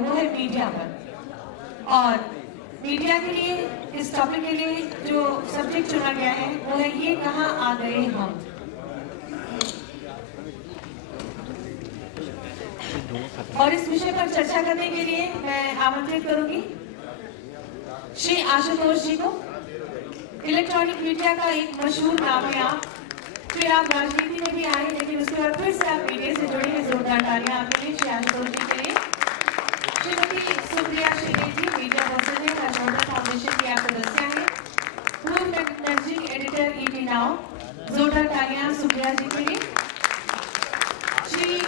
वो है मीडिया पर। और मीडिया के लिए, इस टॉपिक के लिए जो सब्जेक्ट चुना गया है वो है ये कहाँ आ गए हम। और इस विषय पर चर्चा करने के लिए मैं आमंत्रित करूंगी श्री आशुतोष जी को। इलेक्ट्रॉनिक मीडिया का एक मशहूर नाम है आप, फिर आप राजनीति में भी आए, लेकिन उसके बाद फिर से आप मीडिया से जुड़े हैं। जोरदार तालियां आपके लिए श्री आशुतोष जी के लिए। श्रीमती सुप्रिया श्रीदेव जी मीडिया पर्सन है, हर्षवर्धन फाउंडेशन की आप सदस्य हैं। पूर्व मैनेजिंग एडिटर ईटी नाउ, जोरदार तालियां सुप्रिया जी के लिए। श्री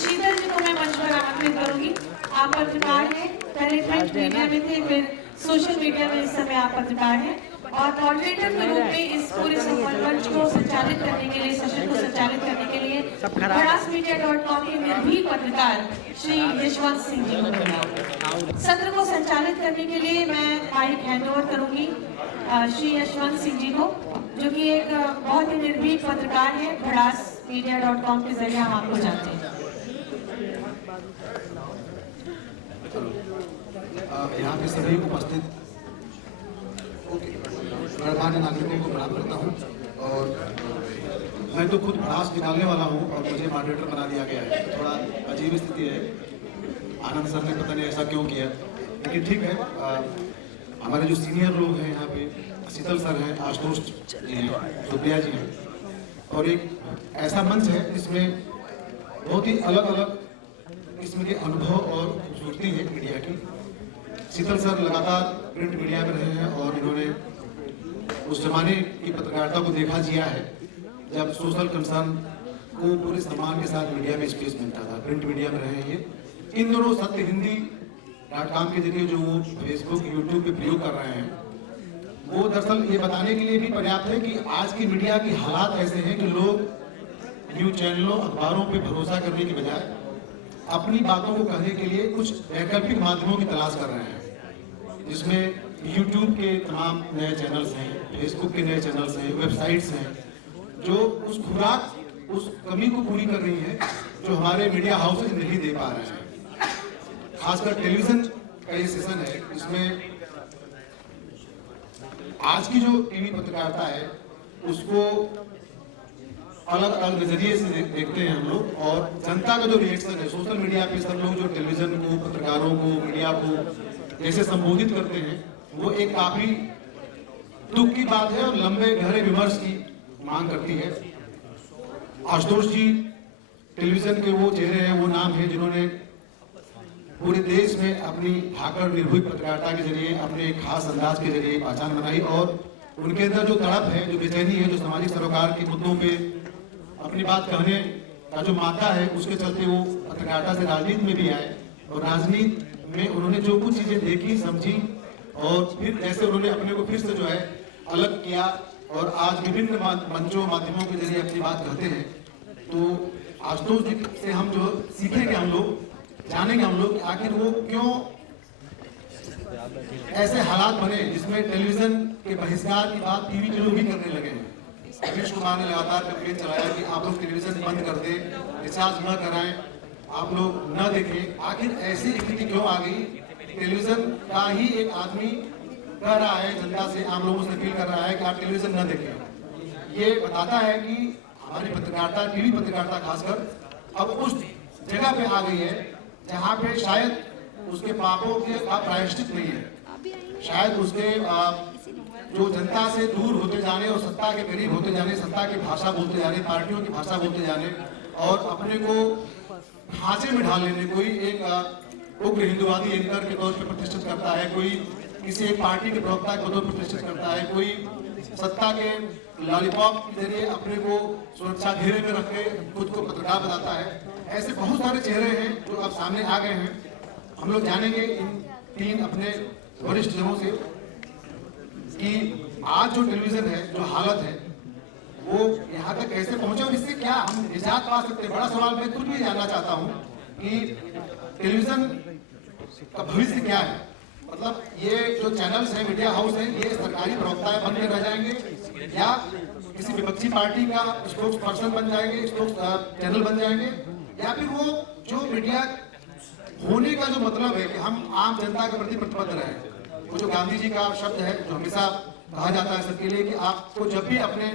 शीतल जी को मैं मंच पर आमंत्रित करूंगी। आप पत्रकार हैं, पहले प्रिंट मीडिया में थे, फिर सोशल मीडिया में इस समय आप पत्रकार हैं और मॉडरेटर के रूप में इस पूरे मंच को संचालित करने के लिए, सेशन को संचालित करने के लिए भड़ासमीडिया.com के निर्भीक पत्रकार श्री यशवंत सिंह जी को। सत्र को संचालित करने के लिए मैं माइक हैंडओवर करूंगी श्री यशवंत सिंह जी को, जो कि एक बहुत ही निर्भीक पत्रकार है। भड़ासमीडिया.com के जरिए हम आपको जानते हैं। यहाँ पे सभी उपस्थित गणमान्य नागरिकों को प्रणाम करता हूँ। और मैं तो खुद भड़ास निकालने वाला हूँ और मुझे मॉडरेटर बना दिया गया है, तो थोड़ा अजीब स्थिति है। आनंद सर ने पता नहीं ऐसा क्यों किया, लेकिन ठीक है। हमारे जो सीनियर लोग हैं यहाँ पे, शीतल सर हैं, आशुतोष जी हैं, सुप्रिया जी हैं, और एक ऐसा मंच है जिसमें बहुत ही अलग अलग किस्म के अनुभव और खूबसूरती है मीडिया की। शीतल सर लगातार प्रिंट मीडिया में रहे हैं और इन्होंने उस जमाने की पत्रकारिता को देखा जिया है जब सोशल कंसर्न को पूरे सम्मान के साथ मीडिया में स्पेस मिलता था। प्रिंट मीडिया में रहे हैं ये। इन दोनों सत्य हिंदी.com के जरिए जो वो फेसबुक यूट्यूब पे प्रयोग कर रहे हैं, वो दरअसल ये बताने के लिए भी पर्याप्त है कि आज की मीडिया की हालात ऐसे हैं कि लोग न्यूज चैनलों, अखबारों पे भरोसा करने के बजाय अपनी बातों को कहने के लिए कुछ वैकल्पिक माध्यमों की तलाश कर रहे हैं, जिसमें यूट्यूब के तमाम नए चैनल्स हैं, फेसबुक के नए चैनल्स हैं, वेबसाइट्स हैं, जो उस खुराक, उस कमी को पूरी कर रही है जो हमारे मीडिया हाउसेज नहीं दे पा रहे हैं। खासकर टेलीविजन का ये सेशन है, इसमें आज की जो टीवी पत्रकारिता है उसको अलग अलग नजरिए से देखते हैं हम लोग। और जनता का जो रिएक्शन है सोशल मीडिया पे, सब लोग जो टेलीविजन को, पत्रकारों को, मीडिया को जैसे संबोधित करते हैं, वो एक काफी दुख की बात है और लंबे गहरे विमर्श की मांग करती है। आशुतोष जी टेलीविजन के वो चेहरे हैं, वो नाम है जिन्होंने पूरे देश में अपनी भाकर निर्भीक पत्रकारिता के जरिए, अपने एक खास अंदाज के जरिए पहचान बनाई। और उनके अंदर जो तड़प है, जो बेचैनी है, जो सामाजिक सरोकार के मुद्दों पे अपनी बात कहने का जो माता है, उसके चलते वो पत्रकारिता से राजनीति में भी आए और राजनीति में उन्होंने जो कुछ चीजें देखी, समझी और फिर ऐसे उन्होंने अपने को फिर से जो है अलग किया और आज विभिन्न मंचों, माध्यमों के जरिए अपनी बात कहते हैं। तो आशुतोष जी से हम जो सीखेंगे, हम लोग जानेंगे, हम लोग आखिर वो क्यों ऐसे हालात बने जिसमें टेलीविजन के बहिष्कार की बात टीवी के लोग भी करने लगे हैं। रमेश कुमार ने लगातार कैंपेन चलाया कि आप लोग टेलीविजन बंद कर दें, रिचार्ज न कराएं, आप लोग न देखें। आखिर ऐसी स्थिति क्यों आ गई? टेलीविजन का ही एक आदमी कह रहा है जनता से, आम लोगों से अपील कर रहा है कि आप टेलीविजन न देखें। ये बताता है कि हमारी पत्रकारिता, टीवी पत्रकारिता खासकर, अब उस जगह पे आ गई है जहाँ पे शायद उसके पापों के प्रायश्चित नहीं है। शायद उसके जो जनता से दूर होते जाने और सत्ता के करीब होते जाने, सत्ता की भाषा बोलते जाने, पार्टियों की भाषा बोलते जाने और अपने को ढांचे में ढाल लेने, कोई एक उग्र हिंदुवादी एंकर के तौर पर प्रतिष्ठित करता है, कोई किसी एक पार्टी के प्रवक्ता के तौर पर प्रतिष्ठित करता है, कोई सत्ता के लॉलीपॉप के जरिए अपने को सुरक्षा घेरे में रख के खुद को पत्रकार बताता है। ऐसे बहुत सारे चेहरे हैं जो अब सामने आ गए हैं। हम लोग जानेंगे इन तीन अपने वरिष्ठ जनों से कि आज जो टेलीविजन है, जो हालत है, वो यहाँ तक कैसे पहुंचे और इससे क्या हम निजात पा सकते हैं। बड़ा सवाल मैं खुद भी जानना चाहता हूँ कि टेलीविजन का भविष्य क्या है। मतलब ये जो चैनल्स हैं, मीडिया हाउस हैं, ये सरकारी प्रवक्ताएं बन के रह जाएंगे या किसी विपक्षी पार्टी का स्पोक्स पर्सन बन जाएंगे, स्पोक्स चैनल बन जाएंगे, या फिर वो जो मीडिया होने का जो मतलब है कि हम आम जनता के प्रति प्रतिबद्ध रहें। वो जो गांधी जी का शब्द है जो हमेशा कहा जाता है सबके लिए कि आपको जब भी अपने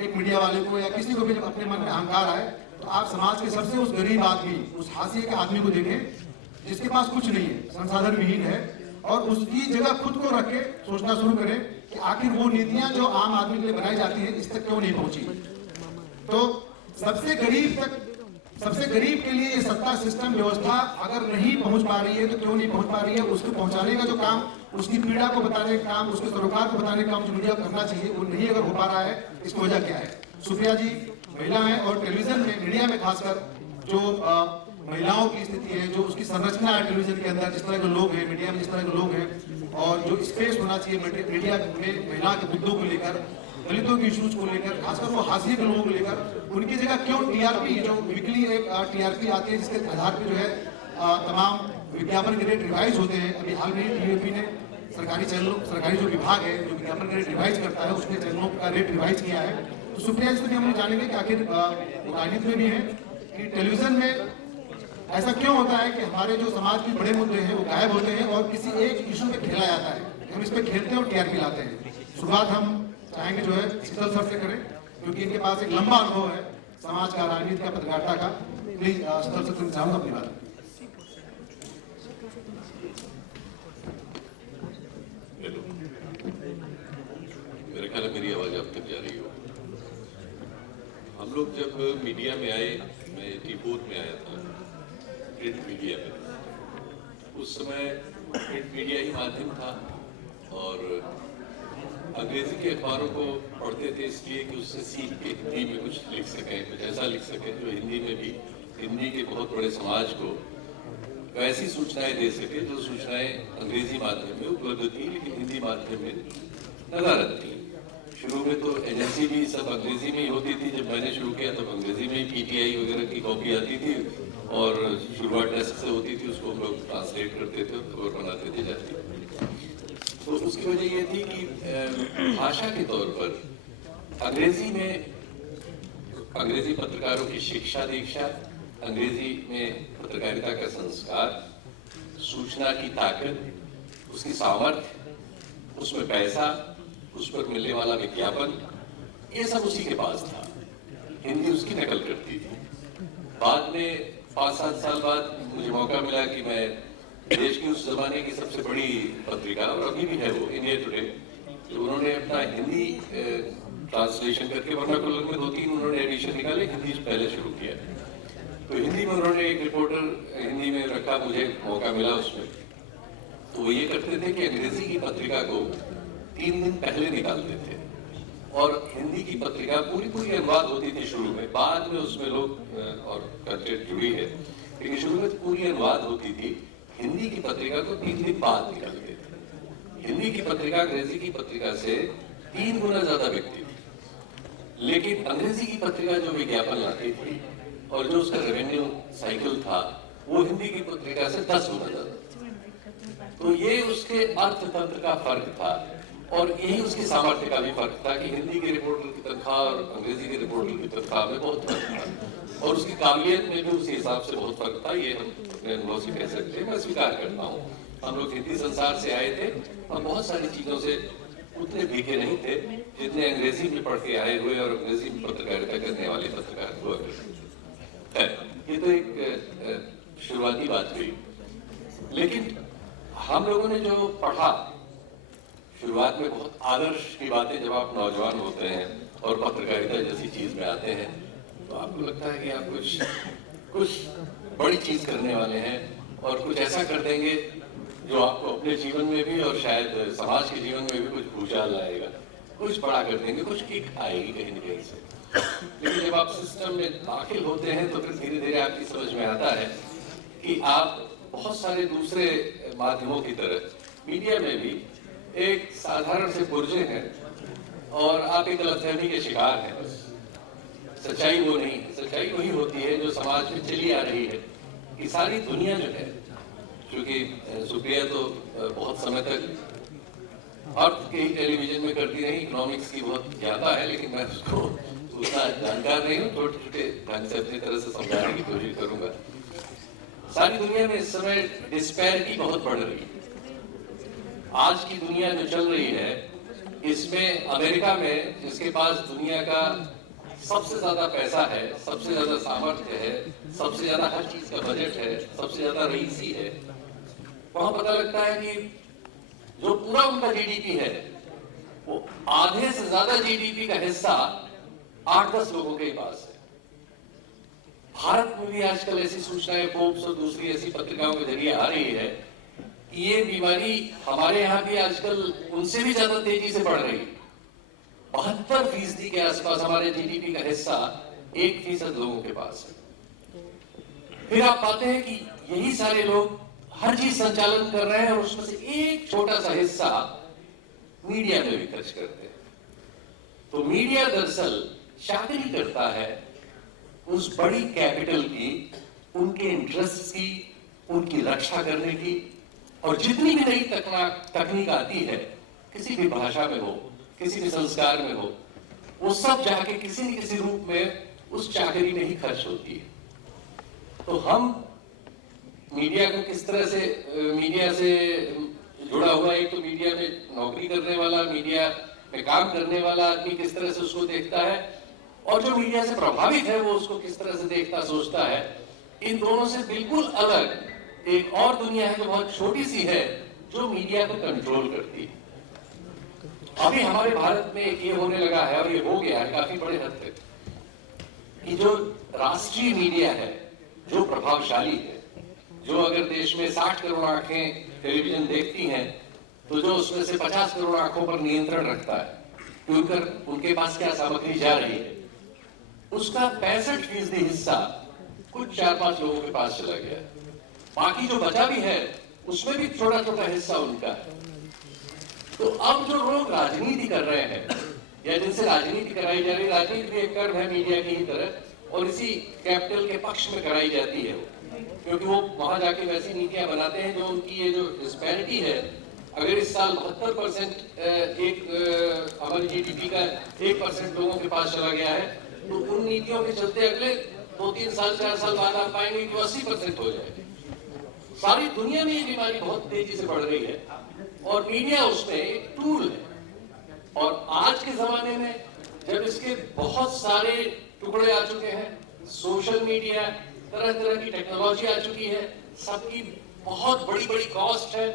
एक मीडिया वाले को या किसी को भी जब अपने मन में अहंकार आए तो आप समाज के सबसे उस गरीब आदमी, उस हाशिए के आदमी को देखें जिसके पास कुछ नहीं है, संसाधन विहीन है, और उसकी जगह खुद को रख के सोचना शुरू करें कि आखिर वो नीतियां जो आम आदमी के लिए बनाई जाती हैं इस तक क्यों नहीं पहुंची। तो सबसे गरीब के लिए ये सत्ता सिस्टम व्यवस्था अगर नहीं पहुंच पा रही है तो क्यों नहीं पहुंच पा रही है, उसको पहुंचाने का जो काम, उसकी पीड़ा को बताने का काम, उसके सरोकार को बताने का काम जो मीडिया करना चाहिए वो नहीं अगर हो पा रहा है, इसकी वजह क्या है। सुप्रिया जी महिला है और टेलीविजन में, मीडिया में खासकर जो महिलाओं की स्थिति है, जो उसकी संरचना है टेलीविजन के अंदर, जिस तरह के लोग हैं मीडिया में, जिस तरह के लोग हैं, और जो स्पेस होना चाहिए मीडिया में महिला के मुद्दों को लेकर, दलितों के इश्यूज को लेकर, खासकर वो हाशिए के लोगों को लेकर, उनकी जगह क्यों टीआरपी, जो वीकली एक टीआरपी आती है जिसके आधार पर जो है तमाम विज्ञापन के रेट रिवाइज होते हैं। अभी हाल में टीआरपी ने सरकारी चैनलों, सरकारी जो विभाग है जो विज्ञापन का रेट रिवाइज करता है, उसने चैनलों का रेट रिवाइज किया है। तो सुप्रिया जी से हम जानेंगे कि आखिर राजनीति में भी है कि टेलीविजन में ऐसा क्यों होता है कि हमारे जो समाज के बड़े मुद्दे हैं वो गायब होते हैं और किसी एक इशू पे खेला जाता है, हम इस पे खेलते हैं और टीआरपी लाते हैं। शुरुआत हम चाहेंगे जो है शीतल सर से करें क्योंकि इनके पास एक लंबा अनुभव है समाज का, राजनीति का, पत्रकारिता का। प्लीज शीतल सर से चाहूंगा अपनी बात। मेरे ख्याल है मेरी आवाज अब तक जा रही हो। हम लोग जब मीडिया में आए, मैं टीपोत में आया था प्रिंट मीडिया में, उस समय प्रिंट मीडिया ही माध्यम था और अंग्रेजी के अखबारों को पढ़ते थे इसलिए कि उससे सीख के हिंदी में कुछ लिख सकें, कुछ ऐसा लिख सकें जो हिंदी में भी हिंदी के बहुत बड़े समाज को वैसी सूचनाएं दे सके जो सूचनाएं अंग्रेजी माध्यम में उपलब्ध थी लेकिन हिंदी माध्यम में नदारत थी। शुरू में तो एजेंसी भी सब अंग्रेजी में ही होती थी। जब मैंने शुरू किया तब अंग्रेजी में ही पीटीआई वगैरह की कॉपी आती थी और शुरुआत डेस्क से होती थी, उसको हम लोग ट्रांसलेट करते थे और खबर बनाते थे जाती। तो उसकी वजह ये थी कि भाषा के तौर पर अंग्रेजी में, अंग्रेजी पत्रकारों की शिक्षा दीक्षा, अंग्रेजी में पत्रकारिता का संस्कार, सूचना की ताकत, उसकी सामर्थ्य, उसमें पैसा, उस पर मिलने वाला विज्ञापन, ये सब उसी के पास था। हिंदी उसकी नकल करती थी। बाद में 5-7 साल बाद मुझे मौका मिला कि मैं देश की उस जमाने की सबसे बड़ी पत्रिका, और अभी भी है वो, इंडिया टुडे, तो उन्होंने अपना हिंदी ट्रांसलेशन करके वर्नाकुलर में 2-3 उन्होंने एडिशन निकाले, हिंदी पहले शुरू किया। तो हिंदी में उन्होंने एक रिपोर्टर हिंदी में रखा, मुझे मौका मिला उसमें। तो वो ये करते थे कि अंग्रेजी की पत्रिका को 3 दिन पहले निकालते थे और हिंदी की पत्रिका पूरी अनुवाद होती थी शुरू में, बाद में उसमें लोग और कंटेंट जुड़ी है, लेकिन शुरू में पूरी अनुवाद होती थी। हिंदी की पत्रिका को 3 दिन बाद निकालते थे। हिंदी की पत्रिका अंग्रेजी की पत्रिका से 3 गुना ज्यादा बिकती थी, लेकिन अंग्रेजी की पत्रिका जो विज्ञापन लाती थी और जो उसका रेवेन्यू साइकिल था वो हिंदी की पत्रिका से 10 गुना ज्यादा। तो ये उसके अर्थतंत्र का फर्क था और यही उसकी सामर्थ्य का भी फर्क था कि हिंदी के रिपोर्टर की तनख्वाह और अंग्रेजी के रिपोर्टर की तनख्वाह में बहुत फर्क था और उसकी काबिलियत में भी उसी हिसाब से बहुत फर्क था। ये हम अपने अनुभव से कह सकते हैं, मैं स्वीकार करता हूँ। हम लोग हिंदी संसार से आए थे और बहुत सारी चीजों से उतने भीगे नहीं थे जितने अंग्रेजी में पढ़ के आए हुए और अंग्रेजी में पत्रकारिता करने वाले पत्रकार हुआ करते। ये तो एक शुरुआती बात हुई, लेकिन हम लोगों ने जो पढ़ा शुरुआत में बहुत आदर्श की बातें, जब आप नौजवान होते हैं और पत्रकारिता जैसी चीज में आते हैं तो आपको लगता है कि आप कुछ बड़ी चीज करने वाले हैं और कुछ ऐसा कर देंगे जो आपको अपने जीवन में भी और शायद समाज के जीवन में भी कुछ भूचाल लाएगा, कुछ बड़ा कर देंगे, कुछ किक आएगी कहीं न कहीं से। लेकिन जब आप सिस्टम में दाखिल होते हैं तो फिर धीरे धीरे आपकी समझ में आता है कि आप बहुत सारे दूसरे माध्यमों की तरह मीडिया में भी एक साधारण से पुर्जे हैं और आप एक गलतफहमी के शिकार हैं। सच्चाई वो नहीं है, सच्चाई वही होती है जो समाज में चली आ रही है कि सारी दुनिया जो है, क्योंकि सुप्रिया तो बहुत समय तक अर्थ के ही टेलीविजन में करती रही, इकोनॉमिक्स की बहुत ज्यादा है, लेकिन मैं उसको उतना जानकार नहीं हूँ, छोटे छोटे ढंग से अपनी तरह से समझाने की कोशिश करूंगा। सारी दुनिया में इस समय डिस्पैरिटी बहुत बढ़ रही है। आज की दुनिया जो चल रही है, इसमें अमेरिका में जिसके पास दुनिया का सबसे ज्यादा पैसा है, सबसे ज्यादा सामर्थ्य है, सबसे ज्यादा हर चीज का बजट है, सबसे ज्यादा रईसी है, वहां पता लगता है कि जो पूरा उनका जीडीपी है वो आधे से ज्यादा जीडीपी का हिस्सा 8-10 लोगों के ही पास है। भारत में भी आजकल ऐसी सूचनाएं फोर्ब्स और दूसरी ऐसी पत्रिकाओं के जरिए आ रही है कि ये बीमारी हमारे यहाँ भी आजकल उनसे भी ज्यादा तेजी से बढ़ रही है। 72% के आसपास हमारे जीडीपी का हिस्सा 1% लोगों के पास है। फिर आप पाते हैं कि यही सारे लोग हर चीज संचालन कर रहे हैं और उसमें से एक छोटा सा हिस्सा मीडिया में भी खर्च करते हैं। तो मीडिया दरअसल चाकरी करता है उस बड़ी कैपिटल की, उनके इंटरेस्ट की, उनकी रक्षा करने की, और जितनी भी नई तकनीक आती है किसी भी भाषा में हो, किसी भी संस्कार में हो, वो सब जाके किसी न किसी रूप में उस चाकरी में ही खर्च होती है। तो हम मीडिया को किस तरह से मीडिया से जुड़ा हुआ, एक तो मीडिया में नौकरी करने वाला, मीडिया में काम करने वाला आदमी किस तरह से उसको देखता है, और जो मीडिया से प्रभावित है वो उसको किस तरह से देखता सोचता है। इन दोनों से बिल्कुल अलग एक और दुनिया है जो बहुत छोटी सी है, जो मीडिया को कंट्रोल करती है। अभी हमारे भारत में ये होने लगा है और ये हो गया है काफी बड़े हद तक कि जो राष्ट्रीय मीडिया है, जो प्रभावशाली है, जो अगर देश में 60 करोड़ आंखें टेलीविजन देखती हैं, तो जो उसमें से 50 करोड़ आंखों पर नियंत्रण रखता है कि उनके पास क्या सामग्री जा रही है, उसका 65% हिस्सा कुछ 4-5 लोगों के पास चला गया। बाकी जो बचा भी है उसमें भी छोटा छोटा हिस्सा उनका है। तो अब जो लोग राजनीति कर रहे हैं या जिनसे राजनीति कराई जा रही है, राजनीति भी एक कर्म है मीडिया की ही तरह, और इसी कैपिटल के पक्ष में कराई जाती है, क्योंकि वो वहां जाके वैसी नीतियां बनाते हैं जो उनकी ये जो डिस्पैरिटी है, अगर इस साल 72% हमारी जीडीपी का 1% लोगों के पास चला गया है, तो उन नीतियों के चलते अगले 2-3 साल 4 साल बाद आप पाएंगे कि 80% हो जाए। सारी दुनिया में ये बीमारी बहुत तेजी से बढ़ रही है और मीडिया उसमें एक टूल है। और आज के जमाने में जब इसके बहुत सारे टुकड़े आ चुके हैं, सोशल मीडिया, तरह तरह की टेक्नोलॉजी आ चुकी है, सबकी बहुत बड़ी बड़ी कॉस्ट है,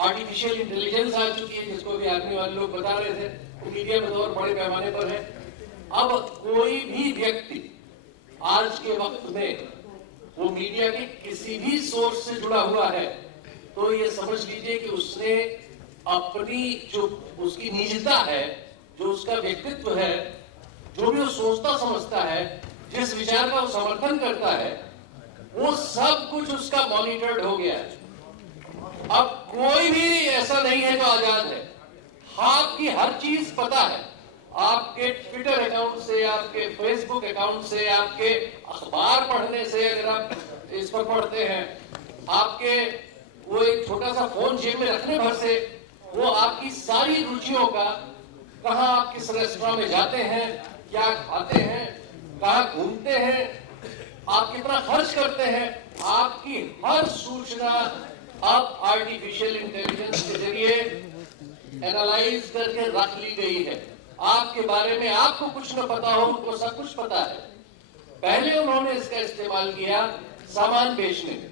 आर्टिफिशियल इंटेलिजेंस आ चुकी है, जिसको भी आर्मी वाले लोग बता रहे थे, तो मीडिया में तो और बड़े पैमाने पर है। अब कोई भी व्यक्ति आज के वक्त में वो मीडिया के किसी भी सोर्स से जुड़ा हुआ है, तो ये समझ लीजिए कि उसने अपनी जो उसकी निजता है, जो उसका व्यक्तित्व है, जो भी वो सोचता समझता है, जिस विचार का वो समर्थन करता है, वो सब कुछ उसका मॉनिटर्ड हो गया है। अब कोई भी ऐसा नहीं है जो आजाद है। आपकी हर चीज पता है, आपके ट्विटर अकाउंट से, आपके फेसबुक अकाउंट से, आपके अखबार पढ़ने से, अगर आप इस पर पढ़ते हैं, आपके वो एक छोटा सा फोन जेब में रखने भर से वो आपकी सारी रुचियों का, कहां आप किस रेस्टोरेंट में जाते हैं, क्या खाते हैं, कहां घूमते हैं, आप कितना खर्च करते हैं, आपकी हर सूचना अब आर्टिफिशियल इंटेलिजेंस के जरिए एनालाइज करके रख ली गई है। आपके बारे में आपको कुछ न पता हो, उनको सब कुछ पता है। पहले उन्होंने इसका इस्तेमाल किया सामान बेचने में,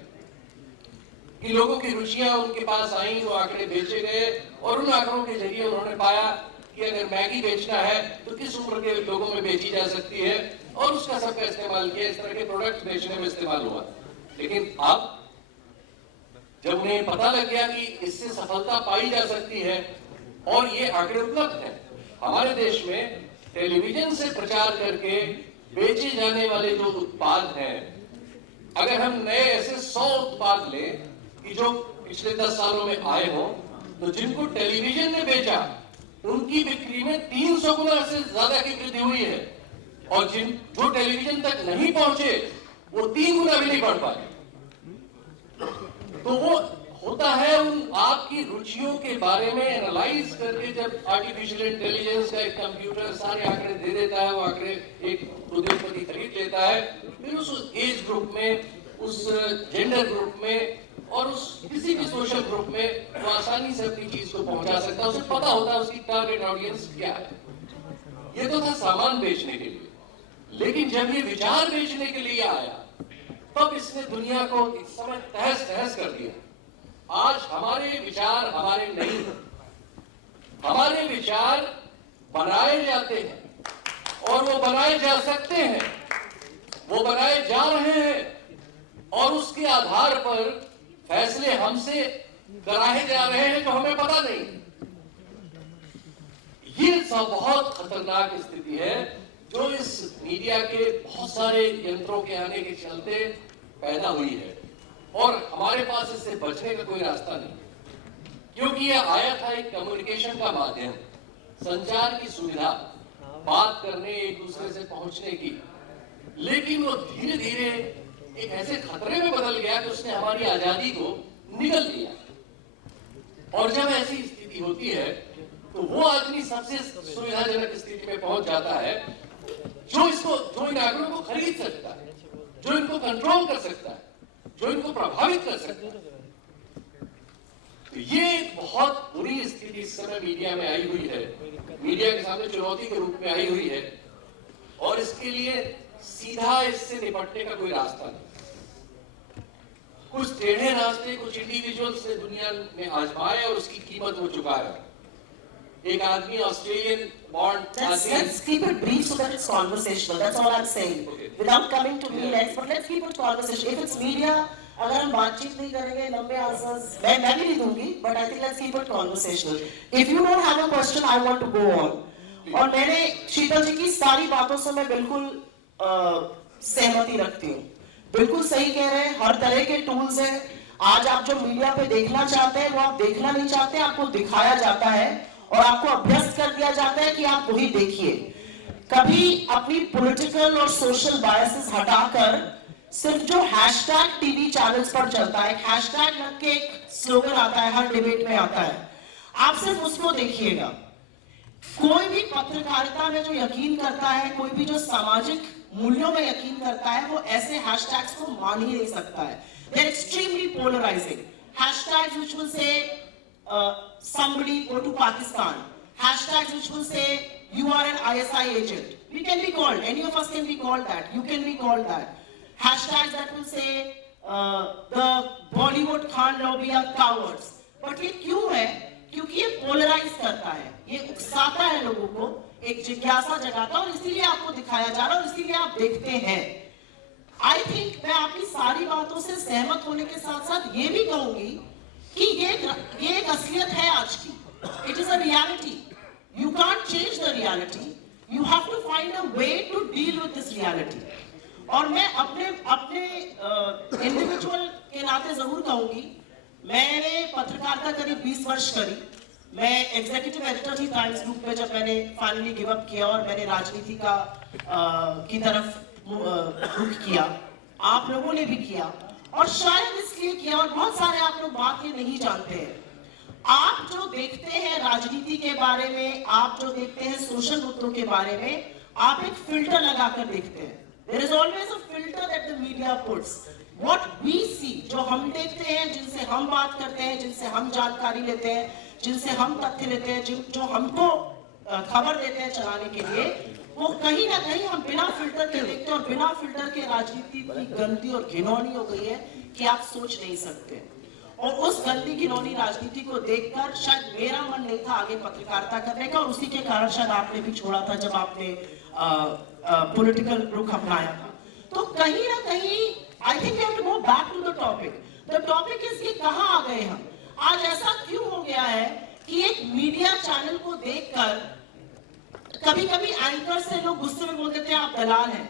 कि लोगों की रुचियां उनके पास आई, वो आंकड़े बेचे गए और उन आंकड़ों के जरिए उन्होंने पाया कि अगर मैगी बेचना है तो किस उम्र के लोगों में बेची जा सकती है, और उसका सबका इस्तेमाल किया, इस तरह के प्रोडक्ट बेचने में इस्तेमाल हुआ। लेकिन अब जब उन्हें पता लग गया कि इससे सफलता पाई जा सकती है और ये आंकड़े उपलब्ध हैं, हमारे देश में टेलीविजन से प्रचार करके बेचे जाने वाले जो उत्पाद हैं, अगर हम नए ऐसे 100 उत्पाद लें कि जो पिछले 10 सालों में आए हों, तो जिनको टेलीविजन ने बेचा उनकी बिक्री में 300 गुना से ज्यादा की वृद्धि हुई है, और जो टेलीविजन तक नहीं पहुंचे वो 3 गुना भी नहीं बढ़ पाए। तो वो होता है उन आपकी रुचियों के बारे में एनालाइज करके, जब आर्टिफिशियल इंटेलिजेंस का एक कंप्यूटर सारे आंकड़े दे देता है, वो आंकड़े एक उद्योगपति खरीद लेता है, फिर उस एज ग्रुप में उस जेंडर ग्रुप में और उस किसी भी सोशल ग्रुप में वो आसानी से अपनी चीज को पहुंचा सकता है, उसे पता होता है उसकी टारगेट ऑडियंस क्या है। ये तो था सामान बेचने के लिए, लेकिन जब ये विचार बेचने के लिए आया तब इसने दुनिया को इस समय तहस तहस कर दिया। आज हमारे विचार हमारे नहीं, हमारे विचार बनाए जाते हैं और वो बनाए जा सकते हैं, वो बनाए जा रहे हैं और उसके आधार पर फैसले हमसे कराए जा रहे हैं जो हमें पता नहीं। ये सब बहुत खतरनाक स्थिति है जो इस मीडिया के बहुत सारे यंत्रों के आने के चलते पैदा हुई है और हमारे पास इससे बचने का कोई रास्ता नहीं, क्योंकि ये आया था एक कम्युनिकेशन का माध्यम, संचार की सुविधा, बात करने एक दूसरे से पहुंचने की, लेकिन वो धीरे धीरे एक ऐसे खतरे में बदल गया कि उसने हमारी आजादी को निगल दिया। और जब ऐसी स्थिति होती है तो वो आदमी सबसे सुविधाजनक स्थिति में पहुंच जाता है जो इन आंकड़ों को खरीद सकता है, जो इनको कंट्रोल कर सकता है, जो इनको प्रभावित कर सकता है। तो ये एक बहुत बुरी स्थिति इस समय मीडिया में आई हुई है, मीडिया के सामने चुनौती के रूप में आई हुई है और इसके लिए सीधा इससे निपटने का कोई रास्ता नहीं। कुछ टेढ़े रास्ते कुछ इंडिविजुअल्स ने दुनिया में आजमाए और उसकी कीमत वो चुका है। एक आदमी Australian bond, let's keep it brief so that it's conversational. That's all I'm saying. Okay. Without coming to me next, but let's keep it conversation. If it's media, अगर हम बातचीत नहीं करेंगे, लंबे आंसर्स मैं भी नहीं दूंगी, but I think let's keep it conversational. If you don't have a question, I want to go on. और मैंने शीतल जी की सारी बातों से मैं बिल्कुल सहमति रखती हूँ। बिल्कुल सही कह रहे हैं, हर तरह के टूल्स हैं। आज आप जो मीडिया पे देखना चाहते हैं वो आप देखना नहीं चाहते, आपको दिखाया जाता है और आपको अभ्यस्त कर दिया जाता है कि आप वही देखिए। कभी अपनी पॉलिटिकल और सोशल बायसेस हटाकर सिर्फ जो हैशटैग टीवी चैनल्स पर चलता है, हैशटैग लग के एक स्लोगन आता है, हर डिबेट में आता है, आप सिर्फ उसको देखिएगा। कोई भी पत्रकारिता में जो यकीन करता है, कोई भी जो सामाजिक मूल्यों में यकीन करता है, वो ऐसे हैशटैग्स को मान ही नहीं सकता है। They are extremely polarizing. Hashtags which will say somebody go to Pakistan. Hashtags which will say you are an ISI agent. We can be called. Any of us can be called that. You can be called that. Hashtags that will say the Bollywood Khan lobby are cowards. But ये क्यों है? क्योंकि ये polarise करता है, ये उकसाता है लोगों को, एक जिज्ञासा जगाता है और इसीलिए आपको दिखाया जा रहा है और इसीलिए आप देखते हैं। आई थिंक मैं आपकी सारी बातों से सहमत होने के साथ साथ ये भी कहूंगी कि ये एक असलियत है आज की। It is a reality, you can't change the reality, you have to find a way to deal with this reality. और मैं अपने इंडिविजुअल के नाते जरूर कहूंगी, मैंने पत्रकारिता करीब 20 वर्ष करी। मैं एग्जीक्यूटिव एडिटर थी टाइम्स ग्रुप में जब मैंने फाइनली गिव अप किया और मैंने राजनीति की तरफ रुख किया। आप लोगों ने भी किया और शायद इसलिए किया, और बहुत सारे आप लोग बात ये नहीं जानते हैं। आप जो देखते हैं राजनीति के बारे में, आप जो देखते हैं सोशल मुद्दों के बारे में, आप एक फिल्टर लगाकर देखते हैं। There is always a filter that the media puts. What we see, जो हम देखते हैं, जिनसे हम बात करते हैं, जिनसे हम जानकारी लेते हैं, जिनसे हम तथ्य लेते हैं, जो हमको खबर देते हैं चलाने के लिए, वो कहीं ना कहीं हम बिना फिल्टर के देखते हैं और बिना फिल्टर के राजनीति की गंदी और घिनौनी हो गई है कि आप सोच नहीं सकते। और उस गंदी घिनौनी राजनीति को देखकर शायद मेरा मन नहीं था आगे पत्रकारिता करने का, और उसी के कारण शायद आपने भी छोड़ा था जब आपने पॉलिटिकल रुख अपनाया था। तो कहीं ना कहीं I think we have to go back to the topic. The topic is कि कहां आ गए हम। आज ऐसा क्यों हो गया है कि एक मीडिया चैनल को देखकर कभी कभी एंकर से लोग गुस्से में बोल देते हैं आप दलाल हैं।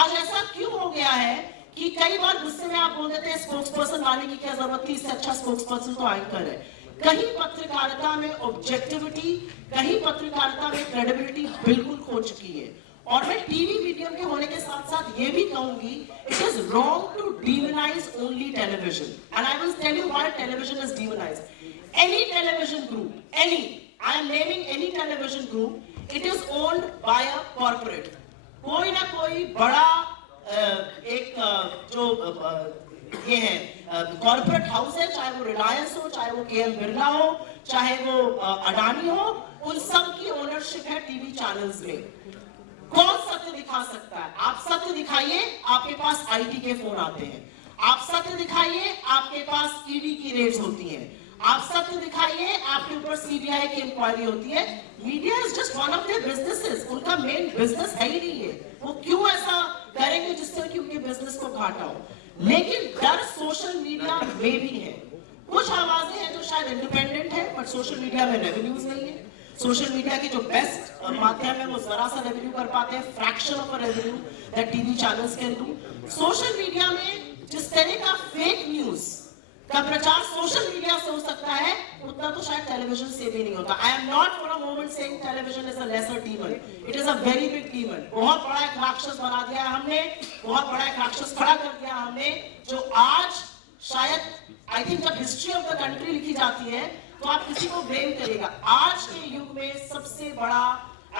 आज ऐसा क्यों हो गया है कि कई बार गुस्से में आप बोल देते हैं स्पोक्स पर्सन लाने की क्या जरूरत थी, इससे अच्छा स्पोक्स पर्सन तो एंकर है। कहीं पत्रकारिता में ऑब्जेक्टिविटी, कहीं पत्रकारिता में क्रेडिबिलिटी बिल्कुल खो चुकी है। और मैं टीवी मीडियम के होने के साथ साथ ये भी कहूंगी, it is wrong to demonize only television, and I will tell you why television is demonized. Any television group, any, I am naming any television group, it is owned by a corporate. कोई ना कोई बड़ा एक जो ये है corporate house है, चाहे वो रिलायंस हो, चाहे वो केएल बिरला हो, चाहे वो अडानी हो, उन सब की ओनरशिप है टीवी चैनल्स में। कौन सत्य दिखा सकता है? आप सत्य दिखाइए, आपके पास आईटी के फोन आते हैं। आप सत्य दिखाइए, आपके पास ईडी की रेड्स होती हैं। आप सत्य दिखाइए, आपके ऊपर सीबीआई की इंक्वायरी होती है। Media is just one of their businesses. उनका मेन बिजनेस है ही नहीं है। वो क्यों ऐसा करेंगे जिससे कि उनके बिजनेस को घाटा हो? लेकिन डर सोशल मीडिया में भी है। कुछ आवाजें हैं जो शायद इंडिपेंडेंट है, बट सोशल मीडिया में रेवेन्यूज नहीं है। सोशल मीडिया के जो बेस्ट माध्यम है वो जरा सा रेवेन्यू कर पाते हैं, fraction of a revenue that TV channels can do. Social media में जिस तरह का फेक न्यूज का प्रचार सोशल मीडिया से हो सकता है, उतना तो शायद टेलीविजन से भी नहीं होता। I am not for a moment saying television is a lesser demon, it is a very big demon. बहुत बड़ा एक राक्षस बना दिया है हमने, बहुत बड़ा एक राक्षस खड़ा कर दिया हमने, जो आज शायद आई थिंक जब हिस्ट्री ऑफ द कंट्री लिखी जाती है तो आप किसी को ब्लेम करेगा। आज के युग में सबसे बड़ा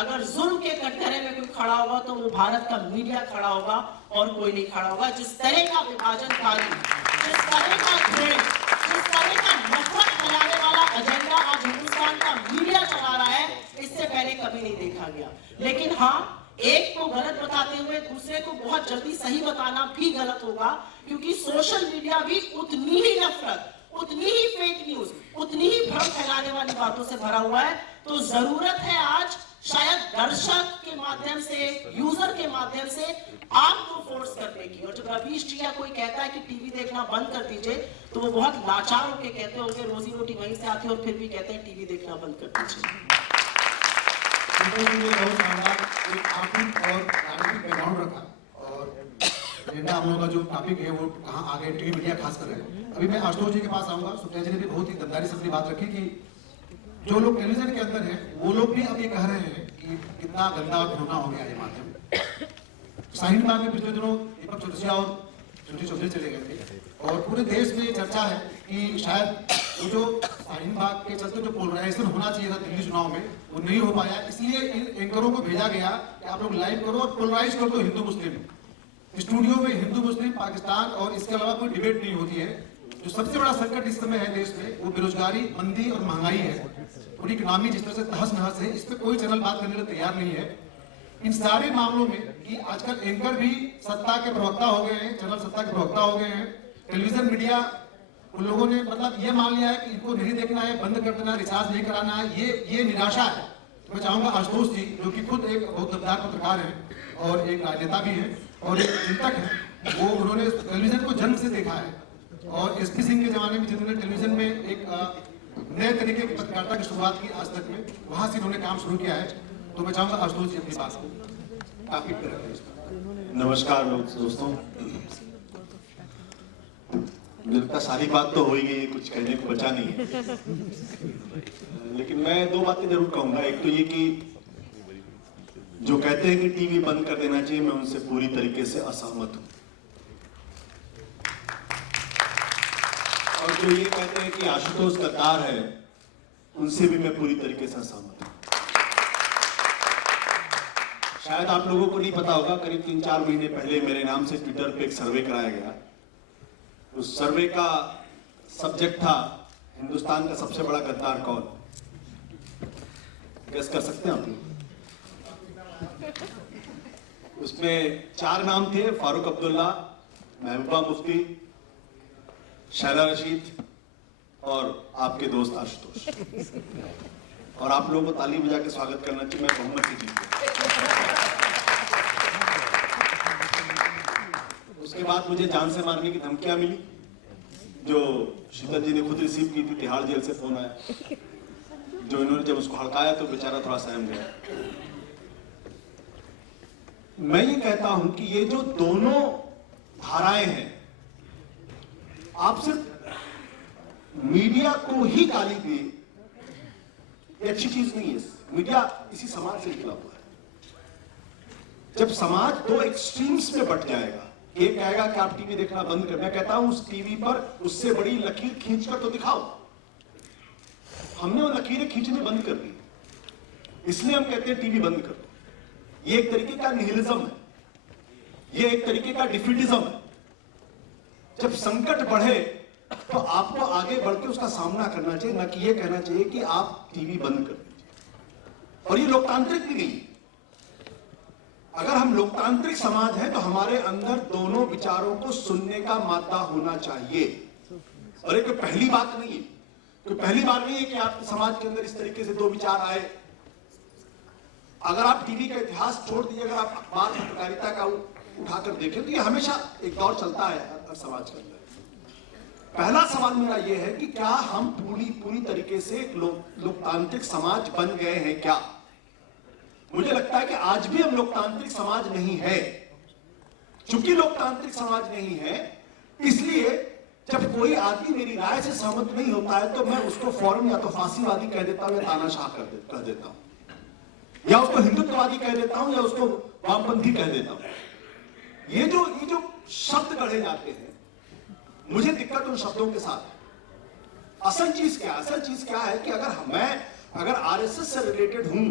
अगर जुल्म के कटघरे में कोई खड़ा होगा तो वो भारत का मीडिया खड़ा होगा और कोई नहीं खड़ा होगा। जिस तरह का विभाजनकारी, जिस तरह का घृण, जिस तरह का नफरत फैलाने वाला एजेंडा आज हिंदुस्तान का मीडिया चला रहा है, इससे पहले कभी नहीं देखा गया। लेकिन हाँ, एक को गलत बताते हुए दूसरे को बहुत जल्दी सही बताना भी गलत होगा, क्योंकि सोशल मीडिया भी उतनी ही नफरत, उतनी ही फेक न्यूज, उतनी ही भ्रम फैलाने वाली बातों से भरा हुआ है। तो जरूरत है आज शायद दर्शक के माध्यम से, यूजर के माध्यम से आपको फोर्स करने की। और जब रवीश जी या कोई कहता है कि टीवी देखना बंद कर दीजिए, तो वो बहुत लाचार होकर कहते होंगे, रोजी रोटी वहीं से आती है और फिर भी कहते हैं टीवी देखना बंद कर दीजिए। आर्थिक और राजनीतिक बैकग्राउंड रखा और एजेंडा हम लोगों का जो टॉपिक है वो कहाँ आगे टीवी मीडिया खास कर रहे हैं। अभी मैं आशुतोष जी के पास आऊंगा। सुप्रिया जी ने भी बहुत ही दमदारी से अपनी बात रखी कि जो लोग टेलीविजन के अंदर हैं वो लोग भी अब ये कह रहे हैं कि कितना गंदा और घिनौना हो गया ये माध्यम। शाहीन बाग में पिछले दिनों दीपक चौरसिया और ज्योति चौधरी चले गए थे और पूरे देश में चर्चा है कि शायद वो जो शाहीन बाग के चलते जो पोलराइजेशन होना चाहिए था दिल्ली चुनाव में, वो नहीं हो पाया। इसलिए इन एंकरों को भेजा गया कि आप लोग लाइव करो और पोलराइज कर दो हिंदू मुस्लिम। स्टूडियो में हिंदू मुस्लिम पाकिस्तान और इसके अलावा कोई डिबेट नहीं होती है। जो सबसे बड़ा संकट इस समय है देश में वो बेरोजगारी, मंदी और महंगाई है। पूरी इकोनॉमी जिस तरह से तहस नहस है, इस पर कोई चैनल बात करने के लिए तैयार नहीं है। इन सारे मामलों में कि आजकल एंकर भी सत्ता के प्रवक्ता हो गए हैं, चैनल सत्ता के प्रवक्ता हो गए हैं। टेलीविजन मीडिया उन लोगों ने मतलब ये मान लिया है कि इनको नहीं देखना है, बंद कर देना, रिचार्ज नहीं कराना है। ये निराशा है। तो मैं चाहूंगा आशुतोष जी, जो कि खुद एक बहुत दमदार पत्रकार हैं और एक राजनेता भी हैं और एक चिंतक हैं, वो उन्होंने टेलीविजन को जन्म से देखा है और एसपी सिंह के जमाने में जिन्होंने टेलीविजन में एक नए तरीके की पत्रकारिता की शुरुआत की आज तक में, वहां से उन्होंने काम शुरू किया है। तो मैं चाहूंगा आशुतोष जी अपनी बात को काफी नमस्कार दोस्तों। मुझे लगता सारी बात तो हो ही गई, कुछ कहने को बचा नहीं है। लेकिन मैं दो बातें जरूर कहूंगा। एक तो ये कि जो कहते हैं कि टीवी बंद कर देना चाहिए, मैं उनसे पूरी तरीके से असहमत हूं। और जो ये कहते हैं कि आशुतोष कतार है, उनसे भी मैं पूरी तरीके से असहमत हूं। शायद आप लोगों को नहीं पता होगा, करीब 3-4 महीने पहले मेरे नाम से ट्विटर पे एक सर्वे कराया गया। उस सर्वे का सब्जेक्ट था हिंदुस्तान का सबसे बड़ा गद्दार कौन। गेस कर सकते हैं आप लोग? उसमें 4 नाम थे, फारूक अब्दुल्ला, महबूबा मुफ्ती, शैला रशीद और आपके दोस्त आशुतोष। और आप लोगों को ताली बजा के स्वागत करना चाहिए, मैं बहुमत से जीत गया। उसके बाद मुझे जान से मारने की धमकियां मिली, जो शीतल जी ने खुद रिसीव की थी। तिहाड़ जेल से फोन आया, जो इन्होंने जब उसको हड़काया तो बेचारा थोड़ा सहम गया। मैं ये कहता हूं कि ये जो दोनों धाराएं हैं, आप सिर्फ मीडिया को ही गाली दी, ये अच्छी चीज नहीं है। मीडिया इसी समाज से निकला हुआ है। जब समाज दो एक्सट्रीम्स में बट जाएगा, एक कहेगा कि आप टीवी देखना बंद कर, मैं कहता हूं उस टीवी पर उससे बड़ी लकीर खींचकर तो दिखाओ। हमने वो लकीरें खींचने बंद कर दी, इसलिए हम कहते हैं टीवी बंद कर दो। ये एक तरीके का निहिलिज्म है, ये एक तरीके का डिफीटिज्म है। जब संकट बढ़े तो आपको आगे बढ़ के उसका सामना करना चाहिए, ना कि ये कहना चाहिए कि आप टीवी बंद कर दीजिए। और ये लोकतांत्रिक भी नहीं। अगर हम लोकतांत्रिक समाज हैं तो हमारे अंदर दोनों विचारों को सुनने का मादा होना चाहिए। और एक पहली बात नहीं है, तो पहली बार नहीं है कि आपके समाज के अंदर इस तरीके से दो विचार आए। अगर आप टीवी का इतिहास छोड़ दीजिए, अगर आप अखबार पत्रकारिता का उठाकर देखें तो ये हमेशा एक दौर चलता है हर समाज के अंदर। पहला सवाल मेरा यह है कि क्या हम पूरी तरीके से एक लोकतांत्रिक समाज बन गए हैं क्या? मुझे लगता है कि आज भी हम लोकतांत्रिक समाज नहीं है। चूंकि लोकतांत्रिक समाज नहीं है, इसलिए जब कोई आदमी मेरी राय से सहमत नहीं होता है तो मैं उसको फौरन या तो फांसीवादी कह देता हूं या तानाशाह कह देता हूं, या उसको हिंदुत्ववादी कह देता हूं, या उसको वामपंथी कह देता हूं। ये जो शब्द गढ़े जाते हैं, मुझे दिक्कत उन शब्दों के साथ है। असल चीज क्या है कि अगर आरएसएस से रिलेटेड हूं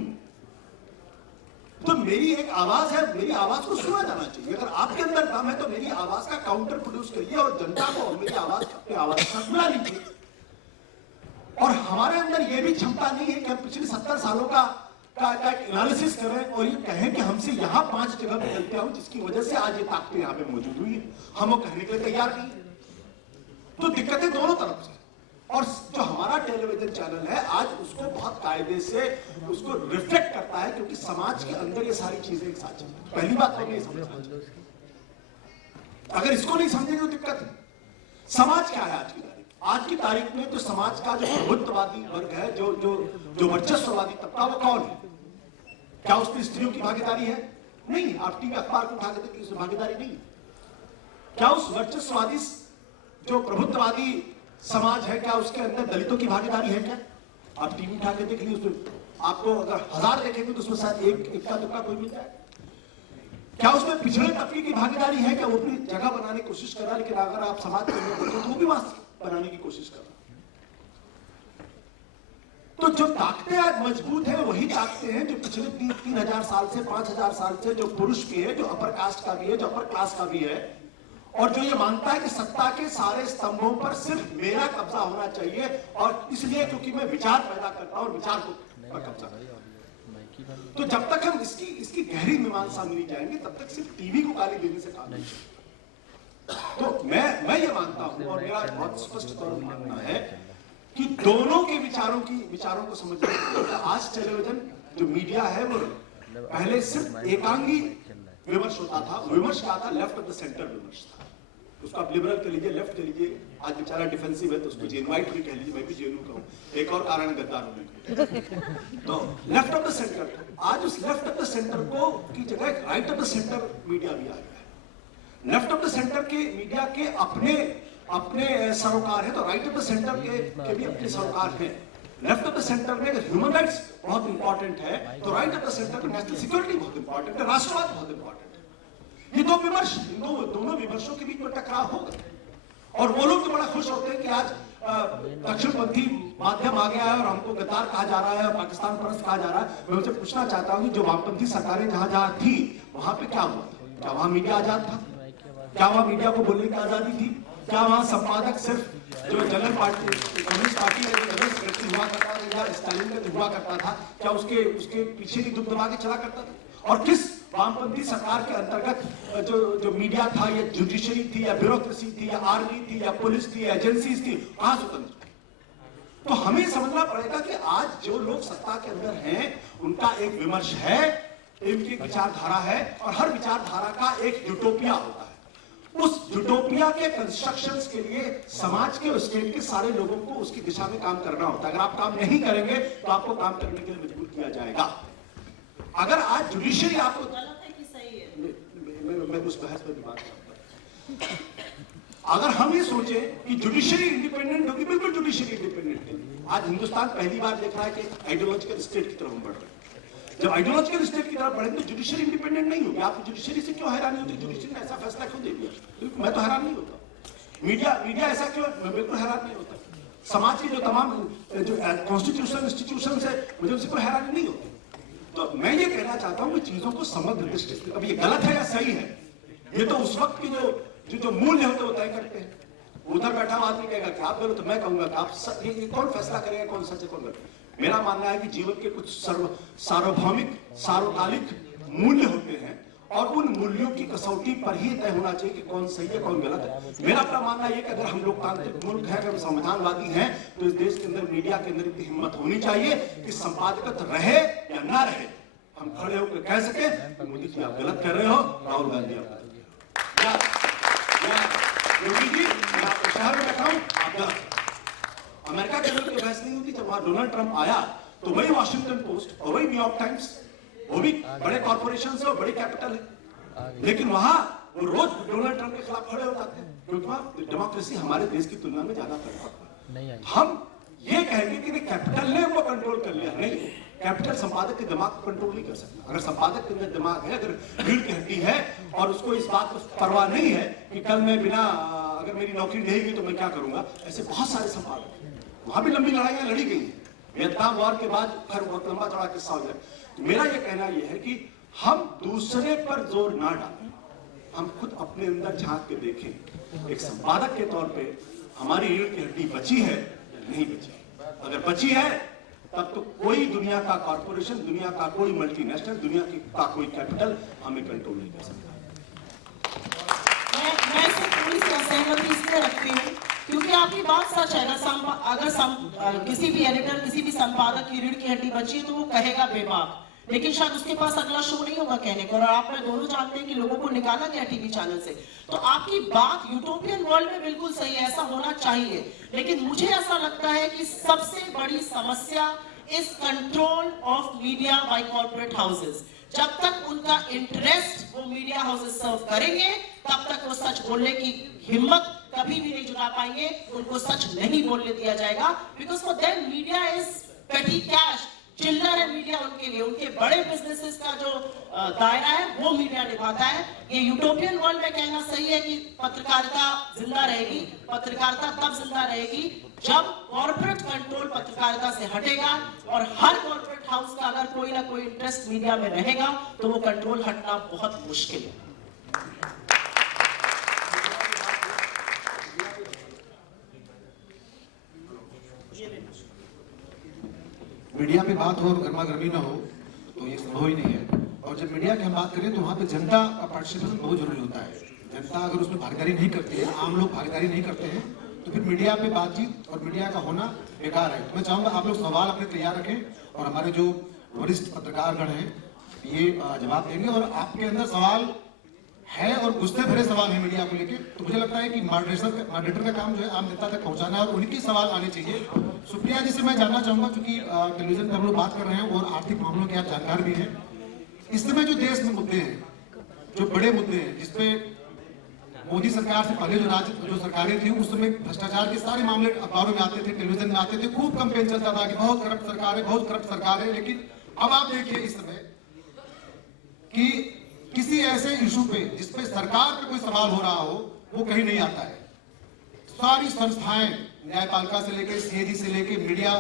तो मेरी एक आवाज है, मेरी आवाज को सुना जाना चाहिए। अगर आपके अंदर दम है तो मेरी आवाज का काउंटर प्रोड्यूस करिए और जनता को मेरी आवाज अपनी आवाज का सुना लीजिए। और हमारे अंदर यह भी क्षमता नहीं है कि हम पिछले 70 सालों का एनालिसिस करें और ये कहें कि हमसे यहां 5 जगह पे गलतियां हुई जिसकी वजह से आज ये ताकतें यहां पे मौजूद हुई है। हम वो कहने के लिए तैयार नहीं। तो दिक्कतें दोनों तरफ से। और जो हमारा टेलीविजन चैनल है आज उसको बहुत कायदे से उसको रिफ्लेक्ट करता है, क्योंकि समाज के अंदर ये सारी चीजें एक साथ चलती हैं। पहली बात तो नहीं समझना, अगर इसको नहीं समझेंगे तो दिक्कत है। समाज क्या है आज की तारीख में? तो समाज का जो प्रभुत्ववादी वर्ग है, जो वर्चस्ववादी तबका, वो कौन है? क्या उसमें स्त्रियों की भागीदारी है? नहीं। आप टीवी अखबार को उठा के देखिए, उसमें भागीदारी नहीं। क्या उस वर्चस्ववादी जो प्रभुत्ववादी समाज है, क्या उसके अंदर दलितों की भागीदारी है क्या? आप टीवी उठा के देख लीजिए, उसमें आपको अगर 1000 देखेंगे तो उसमें शायद एक का दुक्का कोई मिल जाए। क्या उसमें पिछड़े तबके की भागीदारी है? क्या वो अपनी जगह बनाने की कोशिश कर रहा है? लेकिन अगर आप समाज के अंदर देखें तो वो भी वहां बनाने की कोशिश कर रहा है। तो जो ताकतें आज मजबूत हैं वही ताकतें हैं जो पिछले 3000 साल से 5000 साल से जो पुरुष भी है, जो अपर कास्ट का भी है, जो अपर क्लास का भी है, और जो ये मानता है कि सत्ता के सारे स्तंभों पर सिर्फ मेरा कब्जा होना चाहिए, और इसलिए क्योंकि मैं विचार पैदा करता हूं और विचार पर कब्जा करता हूं। तो जब तक हम इसकी गहरी मीमांसा में नहीं जाएंगे तब तक सिर्फ टीवी को गाली देने से काम नहीं चलेगा। तो मैं ये मानता हूं और मेरा बहुत स्पष्ट तौर पर मानना है कि दोनों के विचारों को समझने के लिए आज टेलीविजन जो मीडिया है वो पहले सिर्फ एकांगी विमर्श होता था। विमर्श क्या था? लेफ्ट ऑफ द सेंटर विमर्श था। उसको आप लिबरल कह लीजिए, लेफ्ट कह लीजिए। आज बेचारा डिफेंसिव है तो उसको जेनुआइट भी कह लीजिए, मैं भी जेनू कहूं, एक और कारण गद्दार होने का। तो लेफ्ट ऑफ द सेंटर, आज उस लेफ्ट ऑफ द सेंटर को की जगह right of the centre media भी आ गया है। लेफ्ट ऑफ द सेंटर के मीडिया के अपने सरोकार है, तो राइट ऑफ द सेंटर के भी अपने सरोकार हैं। लेफ्ट ऑफ द सेंटर में अगर ह्यूमन राइट्स बहुत इंपॉर्टेंट है तो राइट ऑफ द सेंटर में नेशनल सिक्योरिटी बहुत इंपॉर्टेंट है, राष्ट्रवाद बहुत इंपॉर्टेंट है। ये दो विमर्श, दोनों विमर्शों के बीच में टकराव होगा। और वो लोग तो बड़ा खुश होते हैं कि आज दक्षिणपंथी माध्यम आ गया है और हमको गद्दार कहा जा रहा है, पाकिस्तान परस्त कहा जा रहा है। मैं उनसे पूछना चाहता हूं कि जो वामपंथी सरकारें जहां थी वहां पे क्या हुआ था? क्या वहां मीडिया आजाद था? क्या वहां मीडिया को बोलने की आजादी थी? क्या वहां संपादक सिर्फ जो जनरल पार्टी कम्युनिस्ट पार्टी का जनरल सेक्रेटरी हुआ करता था या स्टालिन का हुआ करता था, क्या उसके पीछे की दुख दबा के चला करता था? और किस वामपंथी सरकार के अंतर्गत जो मीडिया था, या जुडिशरी थी, या ब्यूरोक्रेसी थी, या आर्मी थी, या पुलिस थी, या एजेंसीज थी, कहां स्वतंत्र? तो हमें समझना पड़ेगा कि आज जो लोग सत्ता के अंदर हैं उनका एक विमर्श है, इनकी विचारधारा है, और हर विचारधारा का एक यूटोपिया होता है। उस यूटोपिया के कंस्ट्रक्शंस के लिए समाज के और स्टेट के सारे लोगों को उसकी दिशा में काम करना होता है। अगर आप काम नहीं करेंगे तो आपको काम करने के लिए मजबूर किया जाएगा। अगर आज जुडिशरी आपको गलत है कि सही है? मैं उस बहस पर भी बात करता हूं। अगर हम ये सोचे कि जुडिशरी इंडिपेंडेंट होगी, बिल्कुल जुडिशरी इंडिपेंडेंट है। आज हिंदुस्तान पहली बार देख रहा है कि आइडियोलॉजिकल स्टेट की तरफ हम बढ़ रहे हैं। जब आइडियोलॉजिकल स्टेट की तरफ बढ़ेंगे तो जुडिशरी इंडिपेंडेंट नहीं होगी। आप जुडिशरी से क्यों हैरानी होती? जुडिशरी ने ऐसा फैसला क्यों दे दिया? मैं तो हैरान नहीं होता। मीडिया ऐसा क्यों? मैं बिल्कुल हैरान नहीं होता। समाज के जो तमाम जो कॉन्स्टिट्यूशन इंस्टीट्यूशन है, मुझे उनसे कोई हैरानी नहीं होती। तो मैं ये कहना चाहता हूं कि चीजों को समग्र दृष्टि से, अब ये गलत है या सही है, ये तो उस वक्त की जो मूल्य होते वो तय करते हैं। उधर बैठा हुआ आदमी कहेगा कि आप गलत, तो मैं कहूंगा कि आप ये कौन फैसला करेगा कौन सच है कौन गलत। मेरा मानना है कि जीवन के कुछ सार्वभौमिक सार्वकालिक मूल्य होते हैं और उन मूल्यों की कसौटी पर ही तय होना चाहिए कि कौन सही है कौन गलत है। मेरा अपना मानना यह कि अगर हम लोकतांत्रिक मुल्क है, अगर संविधानवादी हैं, तो इस देश के अंदर मीडिया के अंदर इतनी हिम्मत होनी चाहिए कि संपादकत्व रहे या ना रहे, हम खड़े होकर कह सके मोदी जी आप गलत कर रहे हो, राहुल गांधी आप योगी जी मैं आपके शहर में बैठा हूं आप गलत। अमेरिका के अंदर बहस नहीं होती। जब वहां डोनाल्ड ट्रंप आया तो वही वॉशिंगटन पोस्ट और वही न्यूयॉर्क टाइम्स, वो भी बड़े कॉर्पोरेशन है और बड़ी कैपिटल है, लेकिन वहां वो रोज डोनाल्ड ट्रंप के खिलाफ खड़े हो जाते हैं क्योंकि वहां डेमोक्रेसी हमारे देश की तुलना में ज्यादा फर्क। हम ये कहेंगे कि कैपिटल ने वो कंट्रोल कर लिया, नहीं, कैपिटल संपादक के दिमाग को कंट्रोल नहीं कर सकता। अगर संपादक के अंदर दिमाग है, अगर रीढ़ की हड्डी है और उसको इस बात पर परवाह नहीं है कि कल मैं बिना अगर मेरी नौकरी रहेगी तो मैं क्या करूंगा, ऐसे बहुत सारे संपादक हैं। वहां भी लंबी लड़ाइयां लड़ी गई हैं, वियतनाम वॉर के बाद फिर बहुत लंबा चौड़ा किस्सा हो जाए। तो मेरा ये कहना यह है कि हम दूसरे पर जोर ना डालें, हम खुद अपने अंदर झांक के देखें एक संपादक के तौर पे हमारी रीढ़ की हड्डी बची है या नहीं बची। अगर बची है तब तो कोई दुनिया का कॉर्पोरेशन, दुनिया का कोई मल्टीनेशनल, दुनिया का कोई कैपिटल हमें कंट्रोल नहीं कर सकता। मैं इससे थोड़ी सी असहमति इसलिए रखती हूँ क्योंकि आपकी बात सच है। अगर किसी भी एडिटर, किसी भी संपादक की रीढ़ की हड्डी बची है तो वो कहेगा बेबाक, लेकिन शायद उसके पास अगला शो नहीं होगा कहने को। और आप में दोनों जानते हैं कि लोगों को निकाला गया टीवी चैनल से। तो आपकी बात यूटोपियन वर्ल्ड में बिल्कुल सही है, ऐसा होना चाहिए, लेकिन मुझे ऐसा लगता है कि सबसे बड़ी समस्या is control of media bye corporate houses. जब तक उनका इंटरेस्ट वो मीडिया हाउसेस सर्व करेंगे तब तक वो सच बोलने की हिम्मत कभी भी नहीं जुटा पाएंगे, उनको सच नहीं बोलने दिया जाएगा। Because for them media is पेटी कैश, चिल्लर है मीडिया उनके लिए। उनके बड़े बिजनेसेस का जो दायरा है वो मीडिया निभाता है। ये यूटोपियन वर्ल्ड में कहना सही है कि पत्रकारिता जिंदा रहेगी। पत्रकारिता तब जिंदा रहेगी जब कॉर्पोरेट कंट्रोल पत्रकारिता से हटेगा, और हर कॉर्पोरेट हाउस का अगर कोई ना कोई इंटरेस्ट मीडिया में रहेगा तो वो कंट्रोल हटना बहुत मुश्किल है। मीडिया पे बात हो और गर्मा गर्मी ना हो तो ये संभव ही नहीं है। और जब मीडिया की हम बात करें तो वहाँ पे जनता का पार्टिसिपेशन बहुत जरूरी होता है। जनता अगर उसमें भागीदारी नहीं करती है, आम लोग भागीदारी नहीं करते हैं, तो फिर मीडिया पे बातचीत और मीडिया का होना बेकार है। मैं चाहूँगा आप लोग सवाल अपने तैयार रखें और हमारे जो वरिष्ठ पत्रकारगण हैं ये जवाब देंगे। और आपके अंदर सवाल है और गुस्से भरे सवाल है मीडिया को लेके, तो मुझे लगता है कि मॉडरेटर का काम जो है आम जनता तक पहुंचाना है और उनकी सवाल आने चाहिए। सुप्रिया जी से मैं जानना चाहूंगा, क्योंकि टेलीविजन पे हम लोग बात कर रहे हैं और आर्थिक मामलों के आप जानकार भी हैं, इस समय जो देश में मुद्दे हैं, जो बड़े मुद्दे हैं, जिसपे मोदी सरकार से पहले जो सरकारें थी उस समय भ्रष्टाचार के सारे मामले अखबारों में आते थे, टेलीविजन में आते थे, खूब कैंपेन चलता था कि बहुत करप्ट सरकार है, बहुत करप्ट सरकार है। लेकिन अब आप देखिए इस समय कि किसी ऐसे इशू पे जिसपे सरकार पे कोई सवाल हो रहा हो वो कहीं नहीं आता है। सारी संस्थाएं, न्यायपालिका से लेके सीएजी से लेके मीडिया,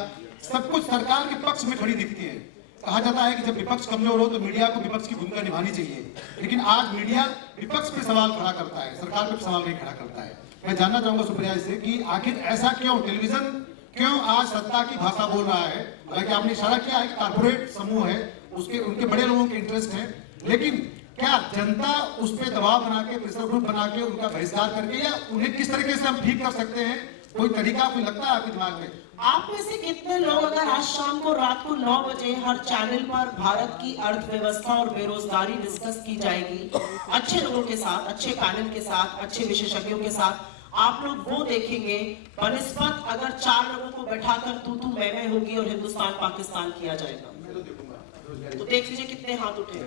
सब कुछ सरकार के पक्ष में खड़ी दिखती है। कहा जाता है कि जब विपक्ष कमजोर हो तो मीडिया को विपक्ष की भूमिका निभानी चाहिए, लेकिन आज मीडिया विपक्ष पे सवाल खड़ा करता है, सरकार पे सवाल नहीं खड़ा करता है। मैं जानना चाहूंगा सुप्रिया जी से कि आखिर ऐसा क्यों, टेलीविजन क्यों आज सत्ता की भाषा बोल रहा है? हालांकि आपने इशारा किया है कि कारपोरेट समूह है, उनके बड़े लोगों के इंटरेस्ट है, लेकिन क्या जनता उस पर दबाव बना के, प्रेशर ग्रुप बना के, उनका बहिष्कार करके, या उन्हें किस तरीके से हम ठीक कर सकते हैं? कोई तरीका कोई लगता है आपके दिमाग में? आप में से कितने लोग अगर आज शाम को रात को 9 बजे हर चैनल पर भारत की अर्थव्यवस्था और बेरोजगारी डिस्कस की जाएगी अच्छे लोगों के साथ, अच्छे पैनल के साथ, अच्छे विशेषज्ञों के साथ, आप लोग वो देखेंगे बनिस्बत अगर 4 लोगों को बैठाकर तू मैं होगी और हिंदुस्तान पाकिस्तान किया जाएगा? तो देख लीजिए कितने हाथ उठे।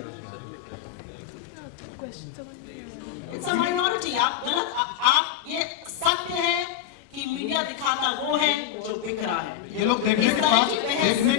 It's a minority. आप ये सत्य है कि मीडिया दिखाता वो है जो बिक रहा है। ये लोग देखने के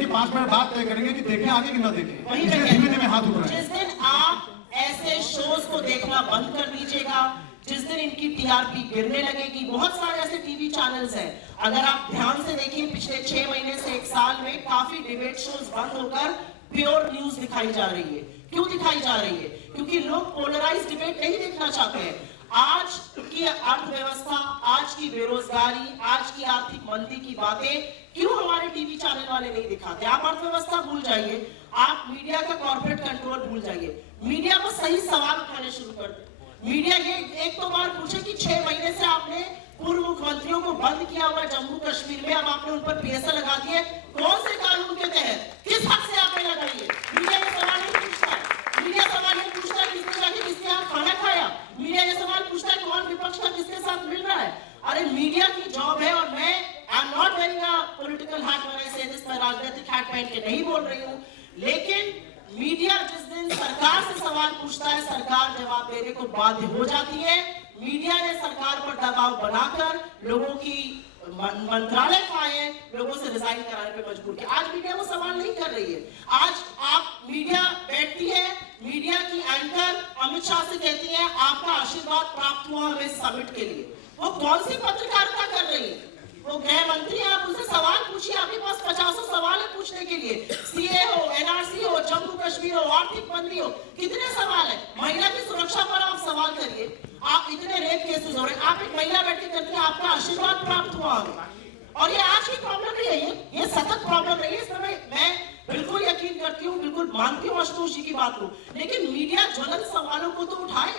5 मिनट बात तय करेंगे कि देखें आगे कि ना देखें। वही धीमे हाथ उठ रहे हैं। जिस दिन आप ऐसे शोज को देखना बंद कर दीजिएगा, जिस दिन इनकी टीआरपी गिरने लगेगी, बहुत सारे ऐसे टीवी चैनल्स हैं, अगर आप ध्यान से देखिए पिछले 6 महीने से 1 साल में काफी डिबेट शोज बंद होकर प्योर न्यूज दिखाई जा रही है। क्यों दिखाई जा रही है? क्योंकि लोग पोलराइज डिबेट नहीं देखना चाहते हैं। आज की अर्थव्यवस्था, आज की बेरोजगारी, आज की आर्थिक मंदी की बातें क्यों हमारे टीवी चैनल वाले नहीं दिखाते? आप अर्थव्यवस्था भूल जाइए, आप मीडिया का कॉर्पोरेट कंट्रोल भूल जाइए, मीडिया को सही सवाल उठाने शुरू कर दे। मीडिया ये एक तो बार पूछे कि 6 महीने से आपने पूर्व मुख्यमंत्रियों को बंद किया हुआ जम्मू कश्मीर में, अब आपने उन पर पीएसएल लगा दिए, कौन से कानून के तहत, किस हक से आपने लगाई है? मीडिया ये सवाल नहीं पूछता। मीडिया सवाल ये पूछता है किसने जाके किसके यहाँ खाना खाया। मीडिया ये सवाल पूछता है कौन विपक्ष का किसके साथ मिल रहा है। अरे मीडिया की जॉब है, और मैं I am not wearing a political hat when I से दिस, मैं राजनीतिक हैट पहन के नहीं बोल रही हूँ, लेकिन मीडिया जिस दिन सरकार से सवाल पूछता है, सरकार जवाब देने को बाध्य हो जाती है। मीडिया ने सरकार पर दबाव बनाकर लोगों की मंत्रालय खाए, लोगों से रिजाइन कराने पे मजबूर किया। आज मीडिया वो सवाल नहीं कर रही है। आज आप मीडिया बैठती है, मीडिया की एंकर अमित शाह से कहती है आपका आशीर्वाद प्राप्त हुआ हमें समिट के लिए। वो कौन सी पत्रकारिता कर रही है? वो गृह मंत्री है, आप उनसे सवाल पूछिए, आपके पास 50 सवाल है पूछने के लिए। सीए हो, एनआरसी हो, जम्मू कश्मीर हो, आर्थिक मंदी हो, कितने सवाल है? महिला की सुरक्षा पर आप सवाल करिए। आप इतने रेप केसेस हो रहे हैं, आप एक महिला बैठ के करती है आपका आशीर्वाद प्राप्त हुआ हमें। और ये आज की प्रॉब्लम नहीं है, ये सतत प्रॉब्लम रही है। इस समय मैं बिल्कुल यकीन करती हूँ, बिल्कुल मानती हूँ आशुतोष जी की बात को, लेकिन मीडिया ज्वलंत सवालों को तो उठाए।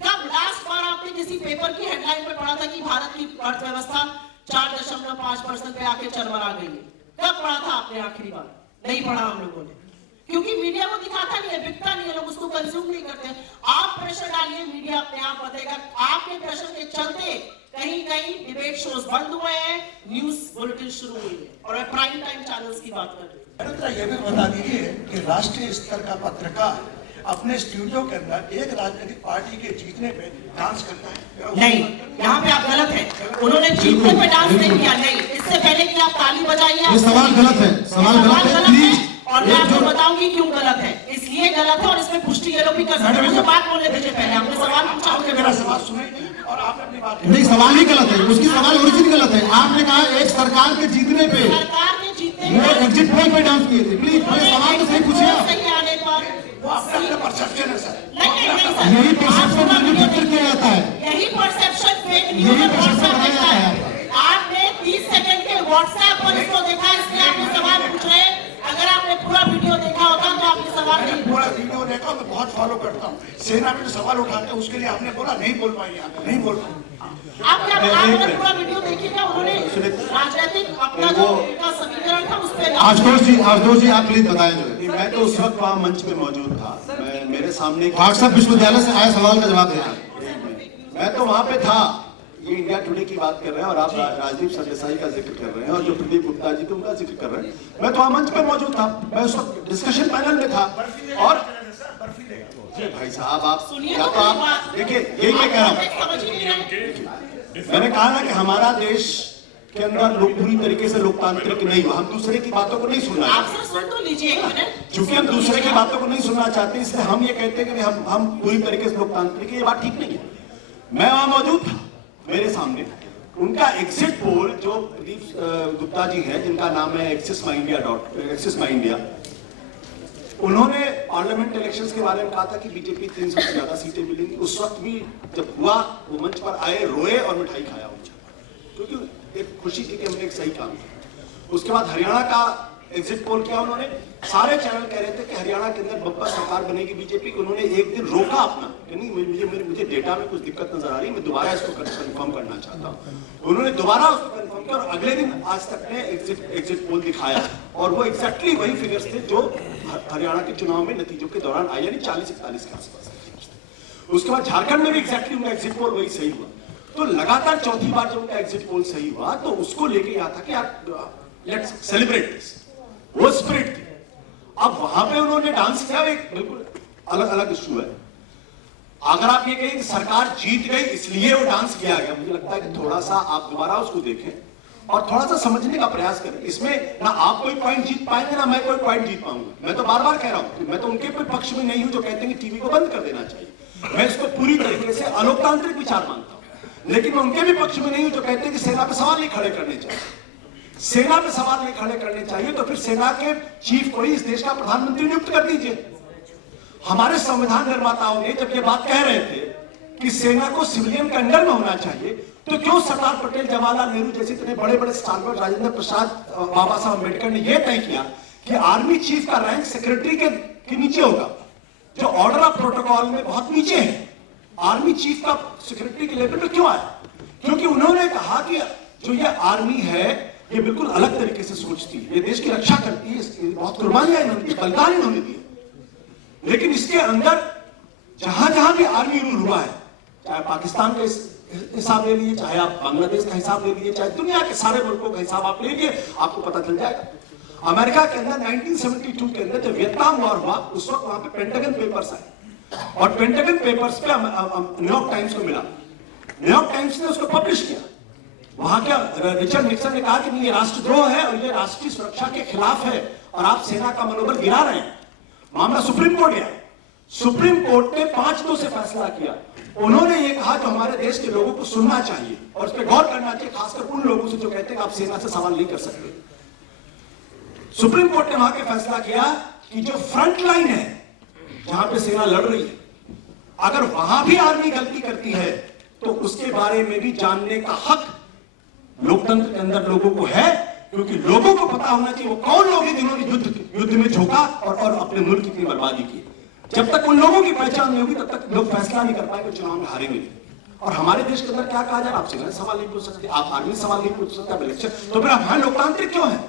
कब लास्ट बार आपने किसी पेपर की हेडलाइन में पढ़ा था कि भारत की अर्थव्यवस्था 4.5% पे आके चरमरा गई है? कब पढ़ा था आपने आखिरी बार? नहीं पढ़ा हम लोगों ने, क्योंकि मीडिया वो दिखाता नहीं है, बिकता नहीं है, लोग उसको कंज्यूम नहीं करते। आप प्रेशर डालिए, मीडिया अपने आप बताएगा। आपके प्रेशर के चलते कहीं कहीं डिबेट शोज बंद हुए हैं, न्यूज बुलेटिन शुरू हुई है, और मैं प्राइम टाइम चैनल्स की बात कर रही हूँ। ये भी बता दीजिए कि राष्ट्रीय स्तर का पत्रकार अपने स्टूडियो के अंदर एक राजनीतिक पार्टी के जीतने पे डांस करता है? नहीं, यहाँ पे आप गलत हैं। उन्होंने जीतने पे डांस नहीं किया। नहीं, इससे पहले कि आप ताली बजाइए, ये सवाल गलत है, सवाल गलत है, प्लीज। और मैं आपको बताऊंगी क्यों गलत है। इसलिए गलत है, और इसमें पुष्टि ये लोग भी कर सकते हैं। मुझे बात बोलने दीजिए, पहले आपने सवाल पूछा, मुझे मेरा सवाल सुने नहीं और आपने अपनी बात नहीं, सवाल ही गलत है, उसकी सवाल ओरिजिन गलत है। आपने कहा एक सरकार के जीतने पे, सरकार के जीतने वो एग्जिट पोल पे डांस किए थे। प्लीज सवाल तो सही पूछिए आप। सही आने पर वो अपना परसेप्शन है सर। नहीं सर, यही परसेप्शन मैन्युफैक्चर किया जाता है, यही परसेप्शन फेक न्यूज यही में परसेप्शन व्हाट्सएप बनाया देखा जाता है। आपने 30 सेकंड के व्हाट्सएप पर इसको देखा, इसलिए आपने सवाल पूछ रहे हैं। अगर आपने पूरा वीडियो देखा होता तो आपने सवाल नहीं मैंने पूरा वीडियो देखा, मैं बहुत फॉलो करता हूँ। सेना में जो सवाल उठाते हैं उसके लिए आपने बोला नहीं बोल पाई, नहीं बोल पाई। आप क्या आपने पूरा वीडियो देखिएगा। उन्होंने राजनीतिक अपना जो उनका समीकरण था उस पे आशुतोष जी आप प्लीज बताएं। जो मैं तो उस वक्त वहाँ मंच पे मौजूद था, मेरे सामने व्हाट्सएप विश्वविद्यालय से आए सवाल का जवाब देना। मैं तो वहाँ पे था। ये इंडिया टुडे की बात कर रहे हैं और आप राजदीप सरदेसाई का जिक्र कर रहे हैं, और जो प्रदीप गुप्ता जी उनका जिक्र कर रहे हैं। मैं तो वहाँ मंच पे मौजूद था, मैं उस वक्त डिस्कशन पैनल में था। और भाई साहब आप सुनिए, या तो आप देखिए, यही मैं कह रहा हूँ। समझ ही नहीं रहे। मैंने कहा ना कि हमारा देश के अंदर लोग पूरी तरीके से लोकतांत्रिक नहीं हुआ। हम दूसरे की बातों को नहीं सुनना आप चाहते। सर सुन तो लीजिए एक मिनट। क्योंकि हम दूसरे की बातों को नहीं सुनना चाहते, इसलिए हम ये कहते हैं कि हम पूरी तरीके से लोकतांत्रिक है। ये बात ठीक नहीं है। मैं वहां मौजूद था, मेरे सामने उनका एग्जिट पोल, जो प्रदीप गुप्ता जी हैं जिनका नाम है एक्सिस माई इंडिया, उन्होंने पार्लियामेंट इलेक्शंस के बारे में कहा था कि बीजेपी 300 से ज्यादा सीटें मिलेंगी। उस वक्त भी जब हुआ, वो मंच पर आए, रोए और मिठाई खाया उनसे, क्योंकि एक खुशी थी कि हमने एक सही काम किया। उसके बाद हरियाणा का एग्जिट पोल किया उन्होंने। सारे चैनल कह रहे थे कि हरियाणा के अंदर बब्बर सरकार बनेगी बीजेपी की। उन्होंने एक दिन रोका अपना कि नहीं, मुझे डेटा में कुछ दिक्कत नजर आ रही है, मैं दोबारा इसको कंफर्म करना चाहता हूँ। उन्होंने दोबारा उसको कंफर्म किया और अगले दिन आज तक ने एग्जिट पोल दिखाया, और वो एग्जैक्टली वही फिगर्स थे जो हरियाणा के चुनाव में नतीजों के दौरान आए, यानी 40-41 के आसपास। उसके बाद झारखंड में भी एग्जैक्टली उनका एग्जिट पोल वही सही हुआ। तो लगातार चौथी बार जब उनका एग्जिट पोल सही हुआ, तो उसको लेके यह था कि आप लेट्स सेलिब्रेट दिस, वो स्पिरिट थी। अब वहां पे उन्होंने डांस किया, एक बिल्कुल अलग अलग इशू है। अगर आप ये कहें कि सरकार जीत गई इसलिए वो डांस किया गया, मुझे लगता है कि थोड़ा सा आप दोबारा उसको देखें और थोड़ा सा समझने का प्रयास करें। इसमें ना आप कोई पॉइंट जीत पाएंगे, ना मैं कोई पॉइंट जीत पाऊंगा। मैं तो बार बार कह रहा हूं, मैं तो उनके कोई पक्ष में नहीं हूं जो कहते हैं कि टीवी को बंद कर देना चाहिए। मैं इसको पूरी तरीके से अलोकतांत्रिक विचार मानता हूं, लेकिन मैं उनके भी पक्ष में नहीं हूं जो कहते हैं कि सेना पे सवाल नहीं खड़े करने चाहिए। सेना पे सवाल नहीं खड़े करने चाहिए तो फिर सेना के चीफ को ही इस देश का प्रधानमंत्री नियुक्त कर दीजिए। हमारे संविधान निर्माताओं ने जब ये बात कह रहे थे कि सेना को सिविलियन के अंडर में होना चाहिए, तो क्यों सरदार पटेल, जवाहरलाल नेहरू जैसे इतने बड़े बड़े स्टारवर्ड, राजेंद्र प्रसाद, बाबा साहब अम्बेडकर ने यह तय किया कि आर्मी चीफ का रैंक सेक्रेटरी के नीचे होगा, जो ऑर्डर ऑफ प्रोटोकॉल में बहुत नीचे है। आर्मी चीफ का सेक्रेटरी के लेवल पे क्यों आया? क्योंकि उन्होंने कहा कि जो ये आर्मी है ये बिल्कुल अलग तरीके से सोचती है, ये देश की रक्षा करती है, बहुत कुर्बानियां इन्होंने दी, बलिदान इन्होंने दिए। लेकिन इसके अंदर जहां जहां भी आर्मी रूल हुआ है, चाहे पाकिस्तान का हिसाब ले लीजिए, चाहे आप बांग्लादेश का हिसाब ले लीजिए, चाहे दुनिया के सारे मुल्कों का हिसाब आप ले लीजिए, आपको पता चल जाएगा। अमेरिका के अंदर 1972 के अंदर जब वियतनाम वॉर हुआ, उस वक्त वहां पे पेंटागन पेपर्स आए और पेंटागन पेपर्स पे न्यूयॉर्क टाइम्स को मिला। न्यूयॉर्क टाइम्स ने उसको पब्लिश किया। वहां क्या रिचर्ड निक्सन ने कहा कि नहीं, ये राष्ट्रद्रोह है और ये राष्ट्रीय सुरक्षा के खिलाफ है और आप सेना का मनोबल गिरा रहे हैं। मामला सुप्रीम कोर्ट गया। सुप्रीम कोर्ट ने 5-2 से फैसला किया। उन्होंने ये कहा कि हमारे देश के लोगों को सुनना चाहिए और उस पर गौर करना चाहिए, खासकर उन लोगों से जो कहते हैं कि आप सेना से सवाल नहीं कर सकते। सुप्रीम कोर्ट ने वहां के फैसला किया कि जो फ्रंट लाइन है, जहां पे सेना लड़ रही है, अगर वहां भी आर्मी गलती करती है तो उसके बारे में भी जानने का हक लोकतंत्र के अंदर लोगों को है, क्योंकि लोगों को पता होना चाहिए वो कौन लोग हैं जिन्होंने युद्ध में झोंका और अपने मुल्क की इतनी बर्बादी की। जब तक उन लोगों की पहचान नहीं होगी तब तक लोग फैसला नहीं कर पाएंगे, चुनाव में हारेंगे। और हमारे देश के अंदर क्या कहा जाए, आप सेना सवाल नहीं पूछ सकते, आप आर्मी सवाल नहीं पूछ सकते, आप इलेक्शन, तो फिर हमारे लोकतांत्रिक क्यों है?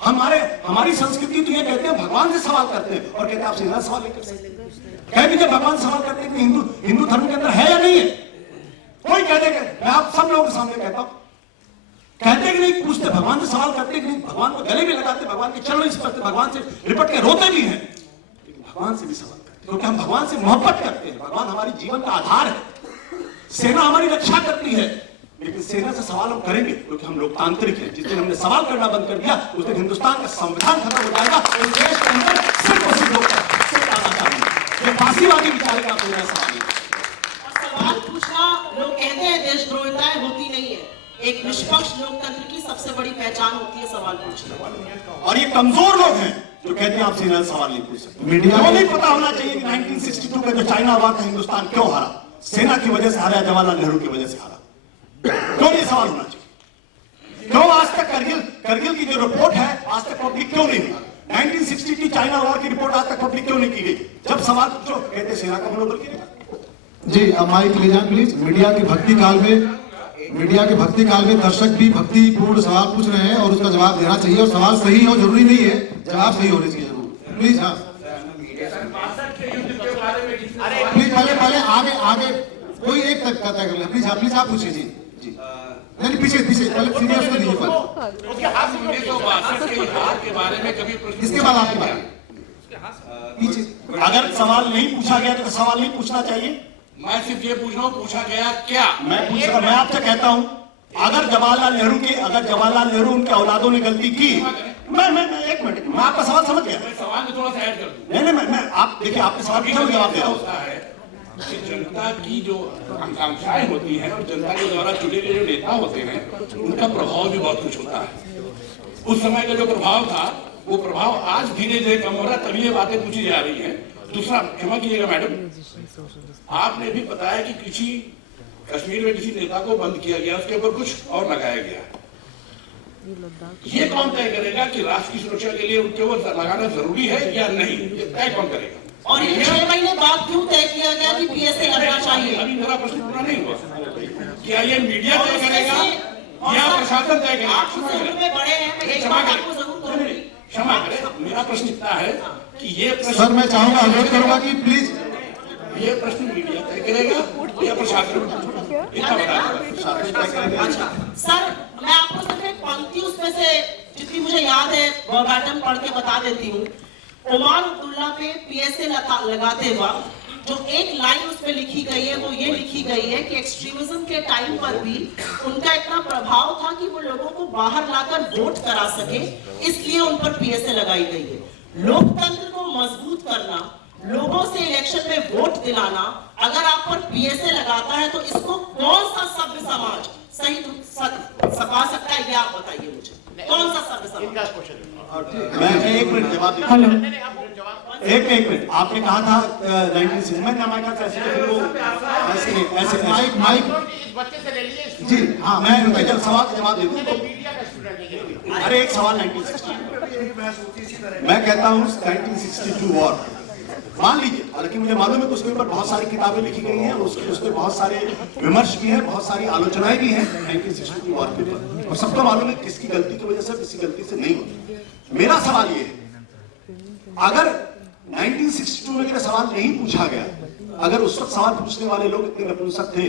हमारी संस्कृति तो ये कहते हैं भगवान से सवाल करते हैं और कहते हैं आप सेना सवाल नहीं कर सकते। कह दीजिए भगवान सवाल करते हैं कि हिंदू धर्म के अंदर है या नहीं है? कोई कह देगा, मैं आप सब लोगों के सामने कहता हूं, कहते कि नहीं पूछते, भगवान से सवाल करते कि नहीं, भगवान को गले भी लगाते, भगवान के चरण स्पर्शते, भगवान से लिपट के रोते भी हैं, लेकिन भगवान से भी सवाल करते क्योंकि हम भगवान से मोहब्बत करते हैं। भगवान हमारे जीवन का आधार है, सेना हमारी रक्षा करती है, लेकिन सेना से सवाल हम करेंगे क्योंकि हम लोकतांत्रिक हैं। जिस दिन हमने सवाल करना बंद कर दिया उस दिन हिंदुस्तान का संविधान खत्म हो जाएगा। इस देश के अंदर सिर्फ और सिर्फ लोकतंत्र आना चाहिए, ये फांसीवादी विचार का कोई सवाल नहीं। सवाल पूछना, लोग कहते हैं देशद्रोहिताएं होती नहीं है, एक निष्पक्ष लोकतंत्र की सबसे बड़ी पहचान होती है सवाल पूछना। और ये कमजोर लोग हैं जो कहते हैं आप सेना से सवाल नहीं पूछ सकते। मीडिया को नहीं पता होना चाहिए कि 1962 का जो चाइना वॉर था हिंदुस्तान क्यों हारा, सेना की वजह से हारा, जवाहरलाल नेहरू की वजह से हारा। क्यों ये सवाल होना चाहिए? क्यों आज तक करगिल की जो रिपोर्ट है आज तक पब्लिक क्यों नहीं हुआ? 1962 चाइना वॉर की रिपोर्ट आज तक पब्लिक क्यों नहीं की गई? जब सवाल पूछो कहते सेना का मनोबल गिरेगा। जी अब माइक ले जाएं प्लीज। मीडिया के भक्ति काल में दर्शक भी भक्तिपूर्ण सवाल पूछ रहे हैं और उसका जवाब देना चाहिए, और सवाल सही हो जरूरी नहीं है, जवाब सही होने चाहिए जरूर। प्लीज हाँ प्लीज पहले आगे कोई एक तक तय कर ले। प्लीज आप पूछिए। जी नहीं पीछे पहले सीनियर्स को दीजिए पहले, आप 1962 के इतिहास के बारे में कभी प्रश्न, इसके बाद आपकी बात पीछे। अगर सवाल नहीं पूछा गया तो सवाल नहीं पूछना चाहिए। मैं सिर्फ ये पूछ रहा हूँ पूछा गया क्या? मैं आपसे कहता हूं, अगर जवाहरलाल नेहरू उनके औलादों ने गलती की, मैं एक मिनट, मैं आपका सवाल समझ गया। सवाल में थोड़ा सा ऐड कर दूं। नहीं मैं आप देखिए, आपके सवाल का जवाब दे रहा हूं। है कि जनता की जो आकांक्षाएं होती हैं और जनता के द्वारा चुने गए जो नेता होते हैं उनका प्रभाव भी बहुत कुछ होता है। उस समय का जो प्रभाव था वो प्रभाव आज धीरे धीरे कम हो रहा है, तभी ये बातें पूछी जा रही है। दूसरा, क्षमा कीजिएगा मैडम, आपने भी बताया कि किसी कश्मीर में किसी नेता को बंद किया गया, उसके ऊपर कुछ और लगाया गया। ये कौन तय करेगा कि राष्ट्र की सुरक्षा के लिए उनके ऊपर लगाना जरूरी है या नहीं? ये तय कौन करेगा? और ये 6 महीने बाद क्यों तय किया गया कि पीएसए लगना चाहिए? अभी मेरा प्रश्न पूरा नहीं हुआ। क्या ये मीडिया तय करेगा या प्रशासन तय करेगा? आप में बड़े हैं, मैं एक बात आपको जरूर कहूंगी। क्षमा करें, मेरा प्रश्न इतना है कि ये प्रश्न, सर मैं चाहूंगा, अनुरोध करूंगा कि प्लीज, ये प्रश्न मीडिया तय करेगा या प्रशासन? इतना बता। अच्छा सर, मैं आपको सिर्फ एक पंक्ति उसमें से जितनी मुझे याद है वर्बाटम पढ़ के बता देती हूँ। उमर अब्दुल्ला पे पीएसए लगाते वक्त जो एक लाइन उसमें लिखी गई है वो ये लिखी गई है कि एक्सट्रीमिज्म के टाइम पर भी उनका इतना प्रभाव था कि वो लोगों को बाहर लाकर वोट करा सके, इसलिए उन पर पीएसए लगाई गई है। लोकतंत्र को मजबूत करना, लोगों से इलेक्शन में वोट दिलाना, अगर आप पर पीएसए लगाता है तो इसको कौन सा सभ्य समाज सही सपा सकता है? ये आप बताइए मुझे, कौन सा सभ्य समाज? मैं एक मिनट जवाब एक मिनट, आपने कहा था 1960 में नामांकन ऐसे ऐसे माइक बच्चे से ले लिए जी हाँ, मैं उनके जब सवाल का जवाब दे दूं तो अरे एक सवाल 1960 मैं कहता हूँ 1962 वॉर मान लीजिए, हालांकि मुझे मालूम है कि उसके ऊपर बहुत सारी किताबें लिखी गई हैं, उसके बहुत सारे विमर्श भी हैं, बहुत सारी आलोचनाएं भी हैं 1962 वॉर के ऊपर, और सबको मालूम है किसकी गलती की वजह से, किसी गलती से नहीं हुई। मेरा सवाल ये है, अगर 1962 में अगर सवाल नहीं पूछा गया, अगर उस वक्त सवाल पूछने वाले लोग इतने नपुंसक थे,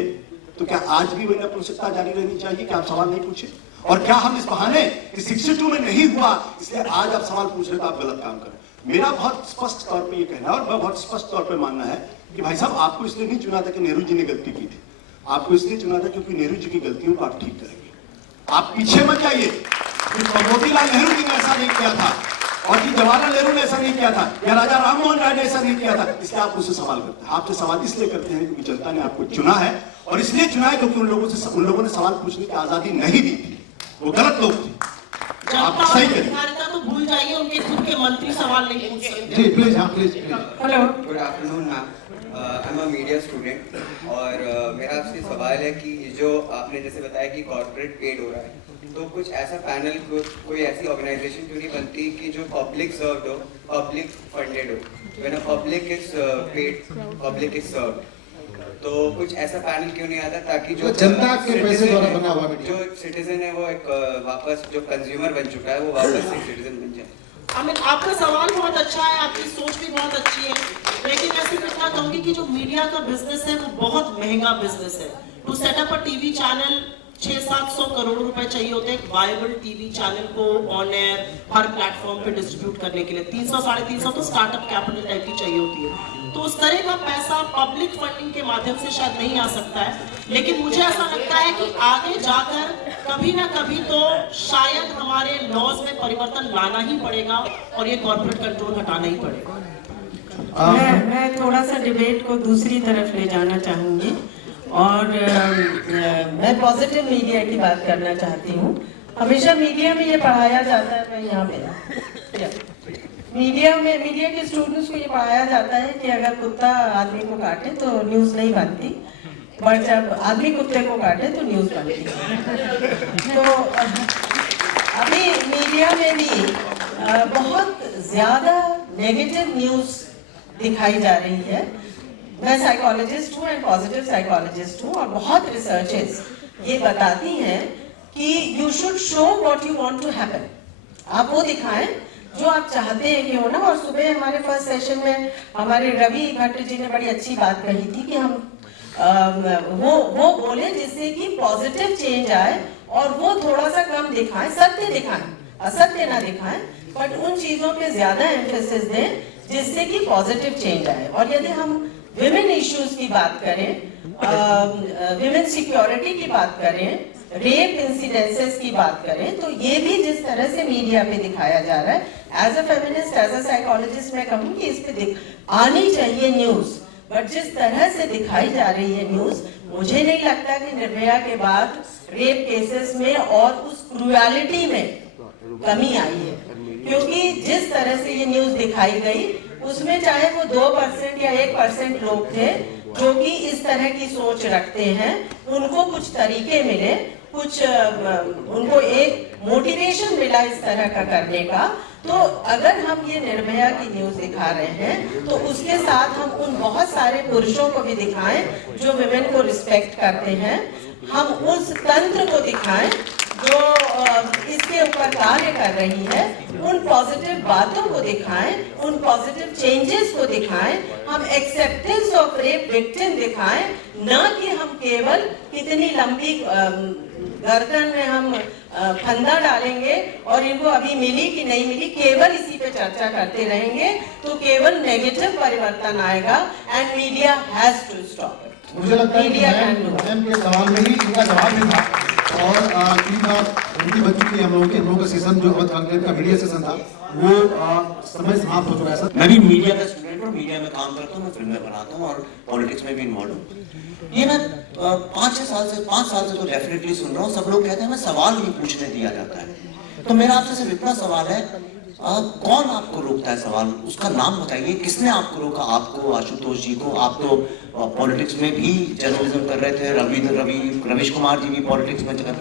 तो क्या आज भी वही नपुंसकता जारी रहनी चाहिए कि आप सवाल नहीं पूछे? और क्या हम इस बहाने कि 62 में नहीं हुआ इसलिए आज आप सवाल पूछ रहे तो आप गलत काम करें? मेरा बहुत स्पष्ट तौर पे ये कहना है और मैं बहुत स्पष्ट तौर पे मानना है कि भाई साहब, आपको इसलिए नहीं चुना था कि नेहरू जी ने गलती की थी, आपको इसलिए चुना था क्योंकि नेहरू जी की गलतियों को आप ठीक करेंगे। आप पीछे मत जाइए कि मोतीलाल नेहरू जी ने ऐसा नहीं किया था और कि जवाहरलाल नेहरू ने ऐसा नहीं किया था या राजा राममोहन राय ने ऐसा नहीं किया था, इसलिए आप उससे सवाल करते हैं। आपसे सवाल इसलिए करते हैं क्योंकि जनता ने आपको चुना है, और इसलिए चुना है क्योंकि उन लोगों ने सवाल पूछने की आजादी नहीं दी थी, वो गलत लोग थे। आप सही करिए तो भूल जाइए, उनके खुद के मंत्री सवाल नहीं पूछ सकते। जी प्लीज, हाँ please. Hello, good afternoon ma'am, I am a media student और मेरा आपसे सवाल है कि जो आपने जैसे बताया कि कॉर्पोरेट पेड हो रहा है, तो कुछ ऐसा पैनल, कोई ऐसी ऑर्गेनाइजेशन क्यों नहीं बनती कि जो पब्लिक सर्व्ड हो, पब्लिक फंडेड हो? When a public is paid, public is served, तो कुछ ऐसा पैनल क्यों नहीं आता ताकि जो जनता के पैसे द्वारा बना हुआ जो सिटीजन है वो एक वापस जो कंज्यूमर बन चुका है वो वापस एक सिटीजन बन जाए? अमित, आपका सवाल बहुत अच्छा है, आपकी सोच भी बहुत अच्छी है, लेकिन मैं सिर्फ इतना कहूंगी कि जो मीडिया का बिजनेस है वो बहुत महंगा बिजनेस है। To set up a TV channel 600-700 crore रुपए चाहिए होते हैं एक वायबल टीवी चैनल को ऑन एयर हर प्लेटफॉर्म पे डिस्ट्रीब्यूट करने के लिए। 300-350 तो स्टार्टअप कैपिटल टाइप की चाहिए होती है। तो उस तरह का पैसा पब्लिक फंडिंग के माध्यम से शायद नहीं आ सकता है, लेकिन मुझे ऐसा लगता है कि आगे जाकर कभी ना कभी तो शायद हमारे लॉज में परिवर्तन लाना ही पड़ेगा और ये कॉर्पोरेट कंट्रोल हटाना ही पड़ेगा। मैं थोड़ा सा डिबेट को दूसरी तरफ ले जाना चाहूंगी और मैं पॉजिटिव मीडिया की बात करना चाहती हूँ। हमेशा मीडिया में ये पढ़ाया जाता है, मैं यहाँ पे मीडिया के स्टूडेंट्स को ये पढ़ाया जाता है कि अगर कुत्ता आदमी को काटे तो न्यूज़ नहीं बनती, पर जब आदमी कुत्ते को काटे तो न्यूज़ बनती है। तो अभी मीडिया में भी बहुत ज़्यादा नेगेटिव न्यूज़ दिखाई जा रही है। मैं साइकोलॉजिस्ट हूँ एंड पॉजिटिव साइकोलॉजिस्ट हूँ और बहुत रिसर्चेस ये बताती हैं कि you should show what you want to happen. आप वो दिखाएं जो आप चाहते हैं कि हो ना। और सुबह हमारे फर्स्ट सेशन में हमारे रवि भट्ट जी ने बड़ी अच्छी बात कही थी कि हम वो बोले जिससे कि पॉजिटिव चेंज आए और वो थोड़ा सा कम दिखाएं, सत्य दिखाएं, असत्य ना दिखाएं, बट उन चीजों पे ज्यादा एम्फेसिस दें जिससे कि पॉजिटिव चेंज आए। और यदि हम विमेन इश्यूज की बात करें, विमेन सिक्योरिटी की बात करें, रेप इंसिडेंसेस की बात करें, तो ये भी जिस तरह से मीडिया पे दिखाया जा रहा है, as a feminist, as a psychologist मैं कहूँगी इस पे आनी चाहिए न्यूज, बट जिस तरह से दिखाई जा रही है न्यूज, मुझे नहीं लगता कि निर्भया के बाद रेप केसेस में और उस क्रूएलिटी में कमी आई है, क्योंकि जिस तरह से ये न्यूज दिखाई गई उसमें चाहे वो 2% या 1% लोग थे जो कि इस तरह की सोच रखते हैं, उनको कुछ तरीके मिले, कुछ उनको एक मोटिवेशन मिला इस तरह का करने का। तो अगर हम ये निर्भया की न्यूज दिखा रहे हैं तो उसके साथ हम उन बहुत सारे पुरुषों को भी दिखाएं जो विमेन को रिस्पेक्ट करते हैं, हम उस तंत्र को दिखाएं जो इसके ऊपर कार्य कर रही है, उन पॉजिटिव बातों को दिखाएं, उन पॉजिटिव चेंजेस को दिखाएं, हम एक्सेप्टेंस ऑफ रेप विक्टिम दिखाएं, न कि हम केवल कितनी लंबी गर्दन में हम फंदा डालेंगे और इनको अभी मिली कि नहीं मिली, केवल इसी पे चर्चा करते रहेंगे तो केवल नेगेटिव परिवर्तन आएगा and media has to stop it. मुझे लगता है कि मैम के सवाल में ही इनका जवाब भी था और उनकी बच्ची की हम लोगों का सेशन जो अवध कॉन्क्लेव का मीडिया सेशन था वो समय समाप्त हो चुका है। सर, मैं भी मीडिया का स्टूडेंट हूँ, मीडिया में काम करता हूँ, मैं फिल्में बनाता हूँ और पॉलिटिक्स में भी इन्वॉल्व हूँ। ये मैं 5 साल से तो डेफिनेटली सुन रहा हूँ, सब लोग कहते हैं हमें सवाल नहीं पूछने दिया जाता है। तो मेरा आपसे सिर्फ इतना सवाल है कौन आपको रोकता है? सवाल उसका नाम बताइए, किसने आपको रोका? आपको, आशुतोष जी को? आप तो पॉलिटिक्स में भी जर्नलिज्म कर रहे थे, रवीश कुमार जी भी पॉलिटिक्स में कर रहे।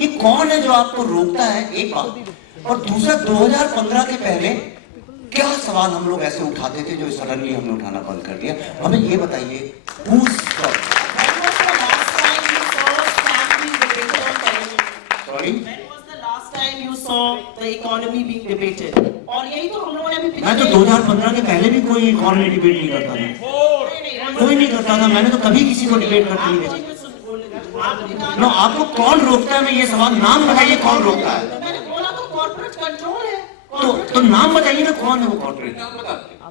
ये कौन है जो आपको रोकता है? एक बात। और दूसरा, 2015 के पहले क्या सवाल हम लोग ऐसे उठाते थे जो सडनली हमने उठाना बंद कर दिया? हमें ये बताइए। The economy being debated. और यही तो हम लोगों ने अभी मैं तो 2015 के पहले भी कोई इकोनॉमी डिबेट नहीं करता था, कोई नहीं करता था। मैंने तो कभी किसी को डिबेट करते नहीं देखा। नो, आपको कौन रोकता है? मैं ये सवाल, नाम बताइए कौन रोकता है? मैंने बोला तो कॉर्पोरेट कंट्रोल है। तो नाम बताइए ना, कौन है वो कॉर्पोरेट?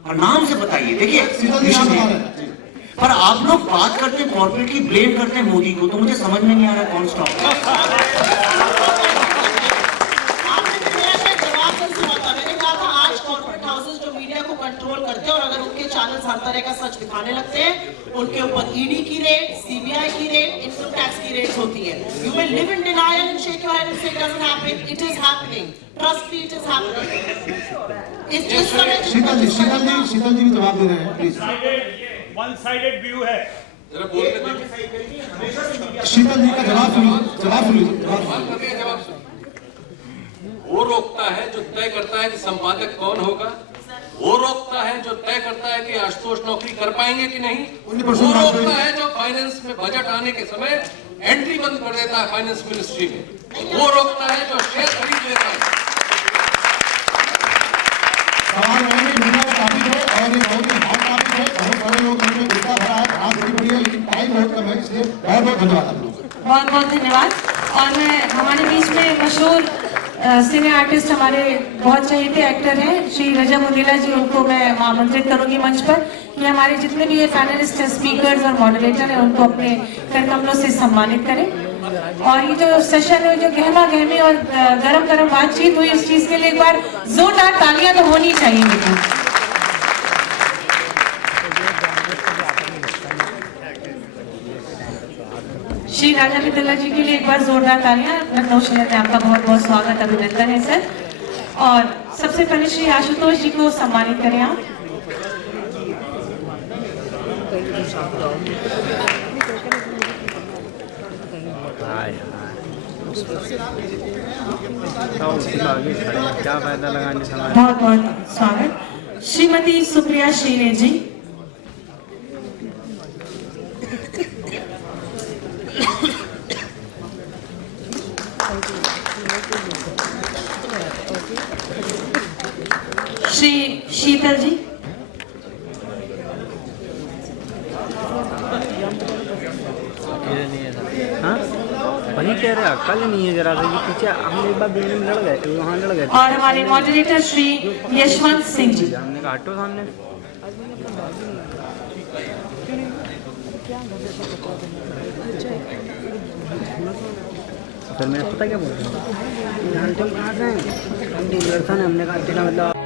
और नाम से बताइए। देखिए, पर आप लोग बात करते हैं कॉर्पोरेट की, ब्लेम करते हैं मोदी को, तो मुझे समझ में नहीं आ रहा कौन स्टॉप। कंट्रोल करते हैं और अगर उनके चैनल्स हर तरह का सच दिखाने लगते हैं, उनके ऊपर ईडी की रेड, सीबीआई की रेड, इनकम टैक्स की रेड्स होती है। You will live in denial and shake your head and say it doesn't happen. It is happening. Trust me, it is happening. It's just शीतल जी भी जवाब दे रहे हैं, please. One sided view है। जरा बोलने दीजिए। शीतल जी का जवाब सुनिए। वो रोकता है जो तय करता है कि संपादक कौन होगा, वो रोकता है जो तय करता है कि आशुतोष नौकरी कर पाएंगे कि नहीं, वो रोकता है जो फाइनेंस में बजट आने के समय एंट्री बंद कर देता है फाइनेंस मिनिस्ट्री में, वो रोकता है जो शेयर खरीद लेता है। सवाल मीडिया का टॉपिक है और ये बहुत ही हॉट टॉपिक है, बहुत सारे लोग इसमें गुस्सा भरा है, बात बड़ी बड़ी है, लेकिन टाइम बहुत कम है, इसलिए बहुत बहुत धन्यवाद आप लोगों को। बहुत बहुत धन्यवाद। और मैं, हमारे बीच में मशहूर सिने आर्टिस्ट, हमारे बहुत चहेते एक्टर हैं श्री रजा मुंडेला जी, उनको मैं आमंत्रित करूंगी मंच पर कि हमारे जितने भी ये पैनलिस्ट हैं, स्पीकर्स और मॉडरेटर हैं, उनको अपने करकमलों से सम्मानित करें। और ये जो सेशन है, जो गहमा गहमी और गरम गरम बातचीत हुई, इस चीज के लिए एक बार जोरदार तालियां तो होनी चाहिए। लेकिन श्री राजा मित्तला जी के लिए एक बार जोरदार तालियां। लखनऊ शहर में आपका बहुत बहुत स्वागत, अभिनंदन है सर। और सबसे पहले श्री आशुतोष जी को सम्मानित करें आप। क्या फायदा लगाने से। बहुत बहुत स्वागत। श्रीमती सुप्रिया श्रीने जी। श्री शीतल जी। हाँ, वही कह रहे, अक्ल नहीं है जरा सा। ये पीछे हम एक बार बिल्डिंग लड़ गए, वहाँ लड़ गए। और हमारे मॉडरेटर श्री यशवंत सिंह जी। हमने कहा हटो सामने। फिर मैंने पता क्या बोल रहा हूँ, हम कहाँ गए, हमने कहा मतलब